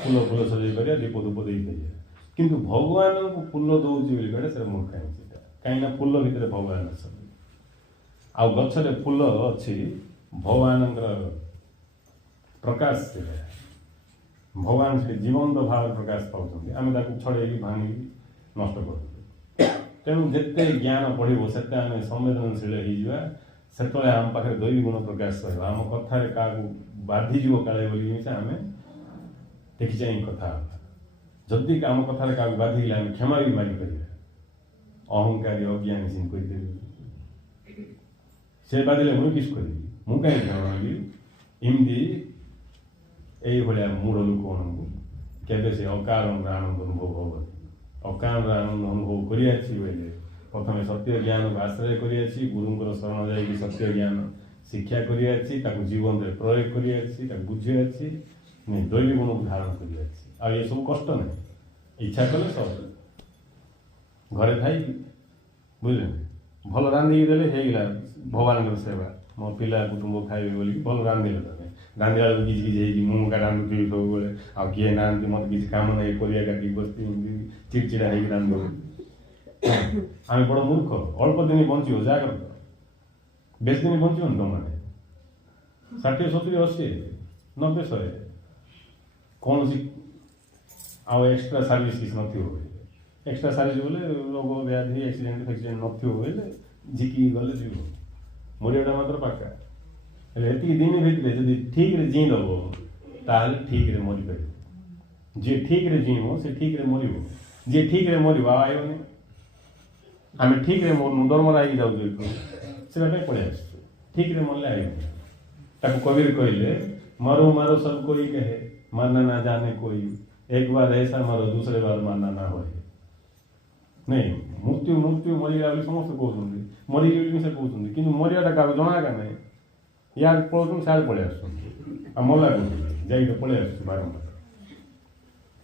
ଫୁଲ ସଜେଇ ପାରିବା, ଦୀପ ଧୂପ ଦେଇପାରିବା। କିନ୍ତୁ ଭଗବାନଙ୍କୁ ଫୁଲ ଦେଉଛି ବୋଲି କହିଲେ ସେଟା ମୂର୍ଖାମି। ସେଟା କାହିଁକିନା ଫୁଲ ଭିତରେ ଭଗବାନ ଅଛନ୍ତି, ଆଉ ଗଛରେ ଫୁଲ ଅଛି ଭଗବାନଙ୍କର ପ୍ରକାଶ। ସେଟା ଭଗବାନ ସେ ଜୀବନ୍ତ ଭାବରେ ପ୍ରକାଶ ପାଉଛନ୍ତି, ଆମେ ତାକୁ ଛଡ଼େଇକି ଭାଙ୍ଗିକି ନଷ୍ଟ କରୁଛୁ। ତେଣୁ ଯେତେ ଜ୍ଞାନ ପଢ଼ିବ ସେତେ ଆମେ ସମ୍ବେଦନଶୀଳ ହେଇଯିବା, ସେତେବେଳେ ଆମ ପାଖରେ ଦୈବୀ ଗୁଣ ପ୍ରକାଶ କରିବ। ଆମ କଥାରେ କାହାକୁ ବାଧିଯିବ କାଳେ ବୋଲି ଆମେ ଦେଖି ଚାହିଁ କଥା ହେବା। ଯଦି ଆମ କଥାରେ କାହାକୁ ବାଧିଗଲେ ଆମେ କ୍ଷମା ବି ମାଗିପାରିବା। ଅହଙ୍କାରୀ ଅଜ୍ଞାନୀ ସିଂ କହିଦେବି, ସେ ବାଧିଲେ ମୁଁ କିଛି କରିବି, ମୁଁ କାହିଁକି କ୍ଷମା ମାଗିବି? ଏମିତି ଏଇଭଳିଆ ମୂଳ ଲୋକମାନଙ୍କୁ କେବେ ସେ ଅକାରଣର ଆନନ୍ଦ ଅନୁଭବ ହେବନି। ଅକାରଣର ଆନନ୍ଦ ଅନୁଭବ କରିଆଛି ବୋଇଲେ ପ୍ରଥମେ ସତ୍ୟ ଜ୍ଞାନକୁ ଆଶ୍ରୟ କରିଆଛି, ଗୁରୁଙ୍କର ଶରଣ ଯାଇକି ସତ୍ୟ ଜ୍ଞାନ ଶିକ୍ଷା କରିଆଛି, ତାକୁ ଜୀବନରେ ପ୍ରୟୋଗ କରିଆଛି, ତାକୁ ବୁଝିଆଛି, ଦୈବୀ ଗୁଣକୁ ଧାରଣ କରିଆଛି। ଆଉ ଏସବୁ କଷ୍ଟ ନାହିଁ, ଇଚ୍ଛା କଲେ ସବୁ ଘରେ ଥାଇକି ବୁଝିଲେ, ଭଲ ରାନ୍ଧିକି ଦେଲେ ହେଇଗଲା ଭଗବାନଙ୍କର ସେବା। ମୋ ପିଲା କୁଟୁମ୍ବ ଖାଇବେ ବୋଲିକି ଭଲ ରାନ୍ଧିଲେ ତମେ, ରାନ୍ଧିଲା ବେଳକୁ କିଛି କିଛି ହେଇକି ମୁଁ ଏକା ରାନ୍ଧୁଥିବି ସବୁବେଳେ, ଆଉ କିଏ ନାହାନ୍ତି, ମୋତେ କିଛି କାମ ନାହିଁ, ପରିବା କାଟିକି ବସିଥିବି, ଚିଡ଼ଚିଡ଼ା ହେଇକି ରାନ୍ଧିବ। ଆମେ ବଡ଼ ମୂର୍ଖ। ଅଳ୍ପ ଦିନ ବଞ୍ଚିବ, ଯାହା କର ବେଶୀ ଦିନ ବଞ୍ଚିବନି ତମମାନେ। 60, 70, 80, 90, 100 କୌଣସି ଆଉ ଏକ୍ସଟ୍ରା ସର୍ଭିସ୍ କିଛି ନଥିବ। एक्सट्रा सारी बोले रोग व्याधि एक्सीडेंट फैक्सीडेंट नथियो बोले झिकी गले जीव मरियाटा मात्र पाका हेले एति दिन भितर जदि ठीक रे जी दबो ताहले ठीक रे मरि पारे जे ठीक रे जीवो से ठीक रे मरिबो जे ठीक रे मरिबो आयोनी आमे ठीक रे मरनु दरमरा आई जाउ से पड़े आस ठीक रे मरले आयो ताको कबीर कहले मरो मरो सब कोई कहे मरना ना जाने कोई एक बार ऐसा मरो दूसरे बार मरना ना होए नहीं मृत्यु मृत्यु मरिया समस्त कहते मरीगले से कहते कि मरियाटा क्या जना का नहीं यार पढ़ुन सारे पड़े आस मला जाइए पड़े आस बारंबार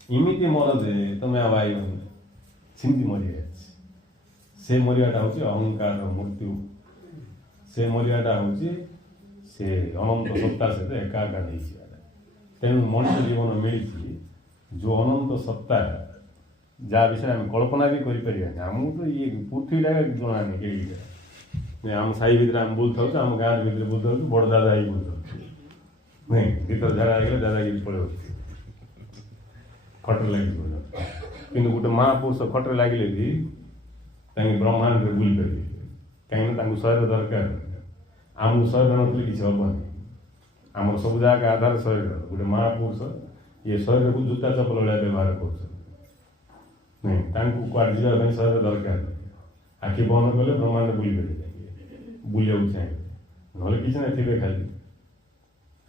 इमिति मर जे तुम अब आयो सेमती मरी से मरियाटा हूँ अहंकार मृत्यु से मरियाटा हूँ से अनंत सत्ता सहित एकाकार नहीं तेणु मनुष्य जीवन मिली जो अनंत सत्ता जहाँ विषय आम कल्पना भी करें आमको तो ये पृथ्वीटा जना नहीं आम साई भितर आम बुलता आम गाँव भितर बुलता बड़ दादा ही बुलता नहीं भीतर झाड़ा आगे दादागिरी पड़े खटर लगे कि गोटे महापुरुष खटर लगे भी ब्रह्मांड में बुली पारे कहीं शरीर दरकार आमको शरीर नथिले किसी हेनी आम सब जगह आधार शरीर गोटे महापुरुष ये शरीर को जूता चपल भाया व्यवहार कर कुआड़ जावाई शरीर दरकार आखि बंद कले ब्रह्मांड बुली पारे बुलिया चाहिए ना किसी ना थे खाली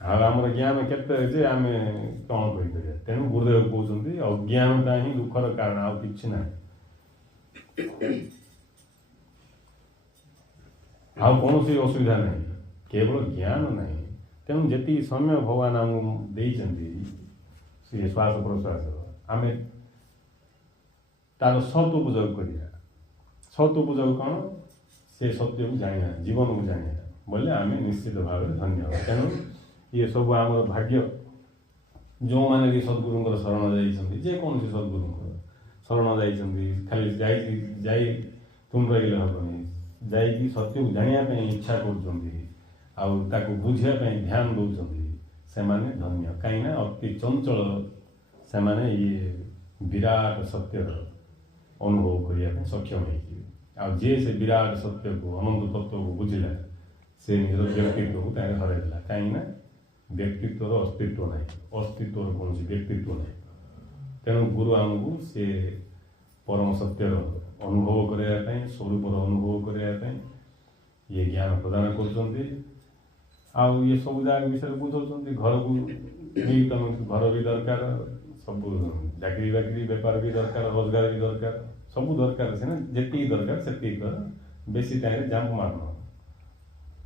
आमर ज्ञान के आम कौन कहीपर तेणु गुरुदेव कहते अज्ञानता ही दुखर कारण आउ कि ना आउ कौन असुविधा नहीं केवल ज्ञान नहीं तेणु जी समय भगवान आमको देते श्वास प्रश्वास आम तार सत उपयोग करा सत उपयोग कौन से सत्य को जाना जीवन को जाना बोले आम निश्चित भाव में धन्य तेणु ये सब आम भाग्य जो मैंने भी सद्गुरु शरण जाकौन सद्गुरु शरण खाली तुम रही हेनी जा सत्य को जानापी इच्छा कर बुझापी ध्यान दौरान से धन्य कहीं अति चंचल से माने ये विराट सत्यर अनुभव करने सक्षम होजे से विराट सत्य को अनंत तत्व को बुझला से निज व्यक्तित्व को हरैला कहीं व्यक्तित्व अस्तित्व ना अस्तित्व कौन व्यक्तित्व ना तेणु गुरु आमको से परम सत्यर अनुभव करने स्वरूप अनुभव करने ये ज्ञान प्रदान कर ये सब जगह विषय बुझाऊँ घर को भी तुम घर भी दरकार सब चाकरी बाकरी बेपार भी दरकार रोजगार भी दरकार सब दरकार सीना जी दरकार से बेसी टाइम जाम मारना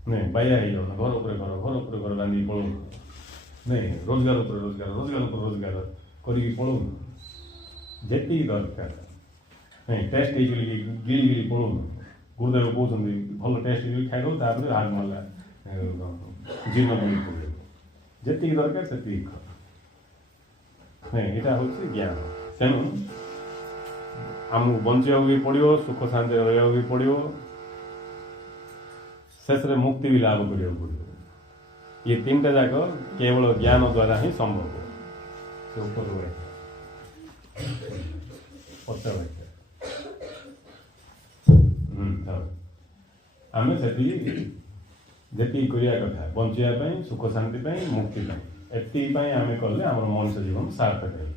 नहीं बाया हो घर उपर घर बांधिक पड़ो नहीं रोजगार उपर रोजगार रोजगार उपर रोजगार करी पड़ो जी दरकार नहीं टेस्ट गिली गिली पड़ो गुरुदेव कहते भल टेस्ट गिली खाइद तापर हाथ मारला जीर्ण मिल पड़े जी दरकार से नहीं यहाँ हूँ ज्ञान तेणु आमको बचा भी पड़ो सुख शांति रहा भी पड़ो शेष में मुक्ति भी लाभ करा पड़ो ये तीन टा जाक केवल ज्ञान द्वारा ही संभव से ऊपर पचा आम से जी कथा बचापी सुख शांति मुक्ति एति आम कले आम मनुष्य जीवन सार्थक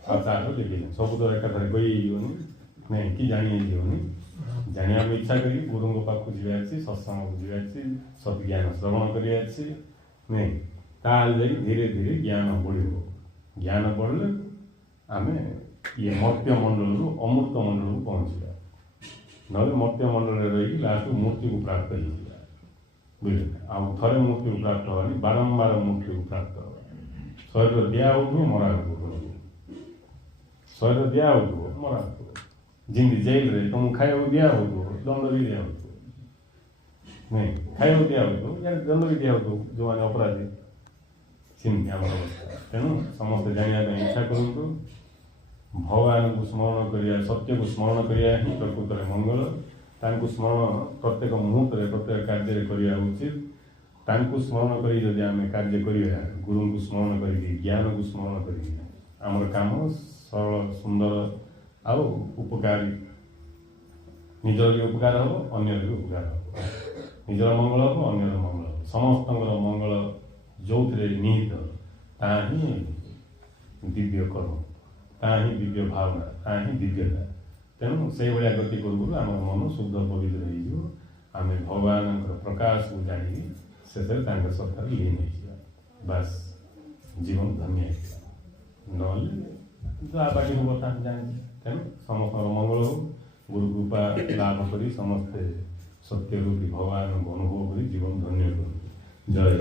आर लिखे सब तो एक कहीनी नहीं कि जानी जाना इच्छा करी गुरु पाक जाए सत्संग को जाए सत्ज्ञान श्रवण कर नहीं ताले धीरे धीरे ज्ञान बढ़ो ज्ञान बढ़ले आम ये मर्त्य मंडल रु अमृत मंडल को पहुँचा ना मर्त्य मंडल रही लास्ट मृत्यु को प्राप्त हो बुझे आम थे मृत्यु को प्राप्त होनी बारंबार मृत्यु को प्राप्त हो शरीर दिया हो मरा शरीर दिया हो मरा जिंदगी जेल रे तुमको खाया दिया हो दंड भी दिया हो नहीं खाया दिया हो दंड भी दिया हो जो मैंने अपराधी सेमती आम अवस्था तेणु समस्त जाना इच्छा करूँ भगवान को स्मरण करिया सत्य को स्मरण करिया ही प्रकृत में मंगल तांको स्मरण प्रत्येक मुहूर्त प्रत्येक कार्य करिया उचित तांको स्मरण करी जदि आम कार्य करिया गुरु को स्मरण करी ज्ञान को स्मरण करी आमर काम सरल सुंदर ଆଉ ଉପକାରୀ ନିଜର ବି ଉପକାର ହେବ ଅନ୍ୟର ବି ଉପକାର ହେବ ନିଜର ମଙ୍ଗଳ ହେବ ଅନ୍ୟର ମଙ୍ଗଳ ହେବ ସମସ୍ତଙ୍କର ମଙ୍ଗଳ ଯେଉଁଥିରେ ନିହିତ ତାହା ହିଁ ଦିବ୍ୟ କର୍ମ ତାହା ହିଁ ଦିବ୍ୟ ଭାବନା ତାହା ହିଁ ଦିବ୍ୟତା ତେଣୁ ସେଇଭଳିଆ ଗତି କରୁ କରୁ ଆମର ମନ ଶୁଦ୍ଧ ପବିତ୍ର ହେଇଯିବ ଆମେ ଭଗବାନଙ୍କର ପ୍ରକାଶକୁ ଜାଣିକି ଶେଷରେ ତାଙ୍କ ସତ୍ତାରେ ଲୀନ ହେଇଯିବା ବାସ୍ ଜୀବନ ଧନ୍ୟ ହେଇଯିବ ନହେଲେ ଯାହା ବାକି କଥା ଆମେ ଜାଣିଛେ ତେଣୁ ସମସ୍ତଙ୍କର ମଙ୍ଗଳ ହଉ ଗୁରୁ କୃପା ଲାଭ କରି ସମସ୍ତେ ସତ୍ୟ ରୂପୀ ଭଗବାନଙ୍କୁ ଅନୁଭବ କରି ଜୀବନ ଧନ୍ୟ କରନ୍ତୁ ଜୟ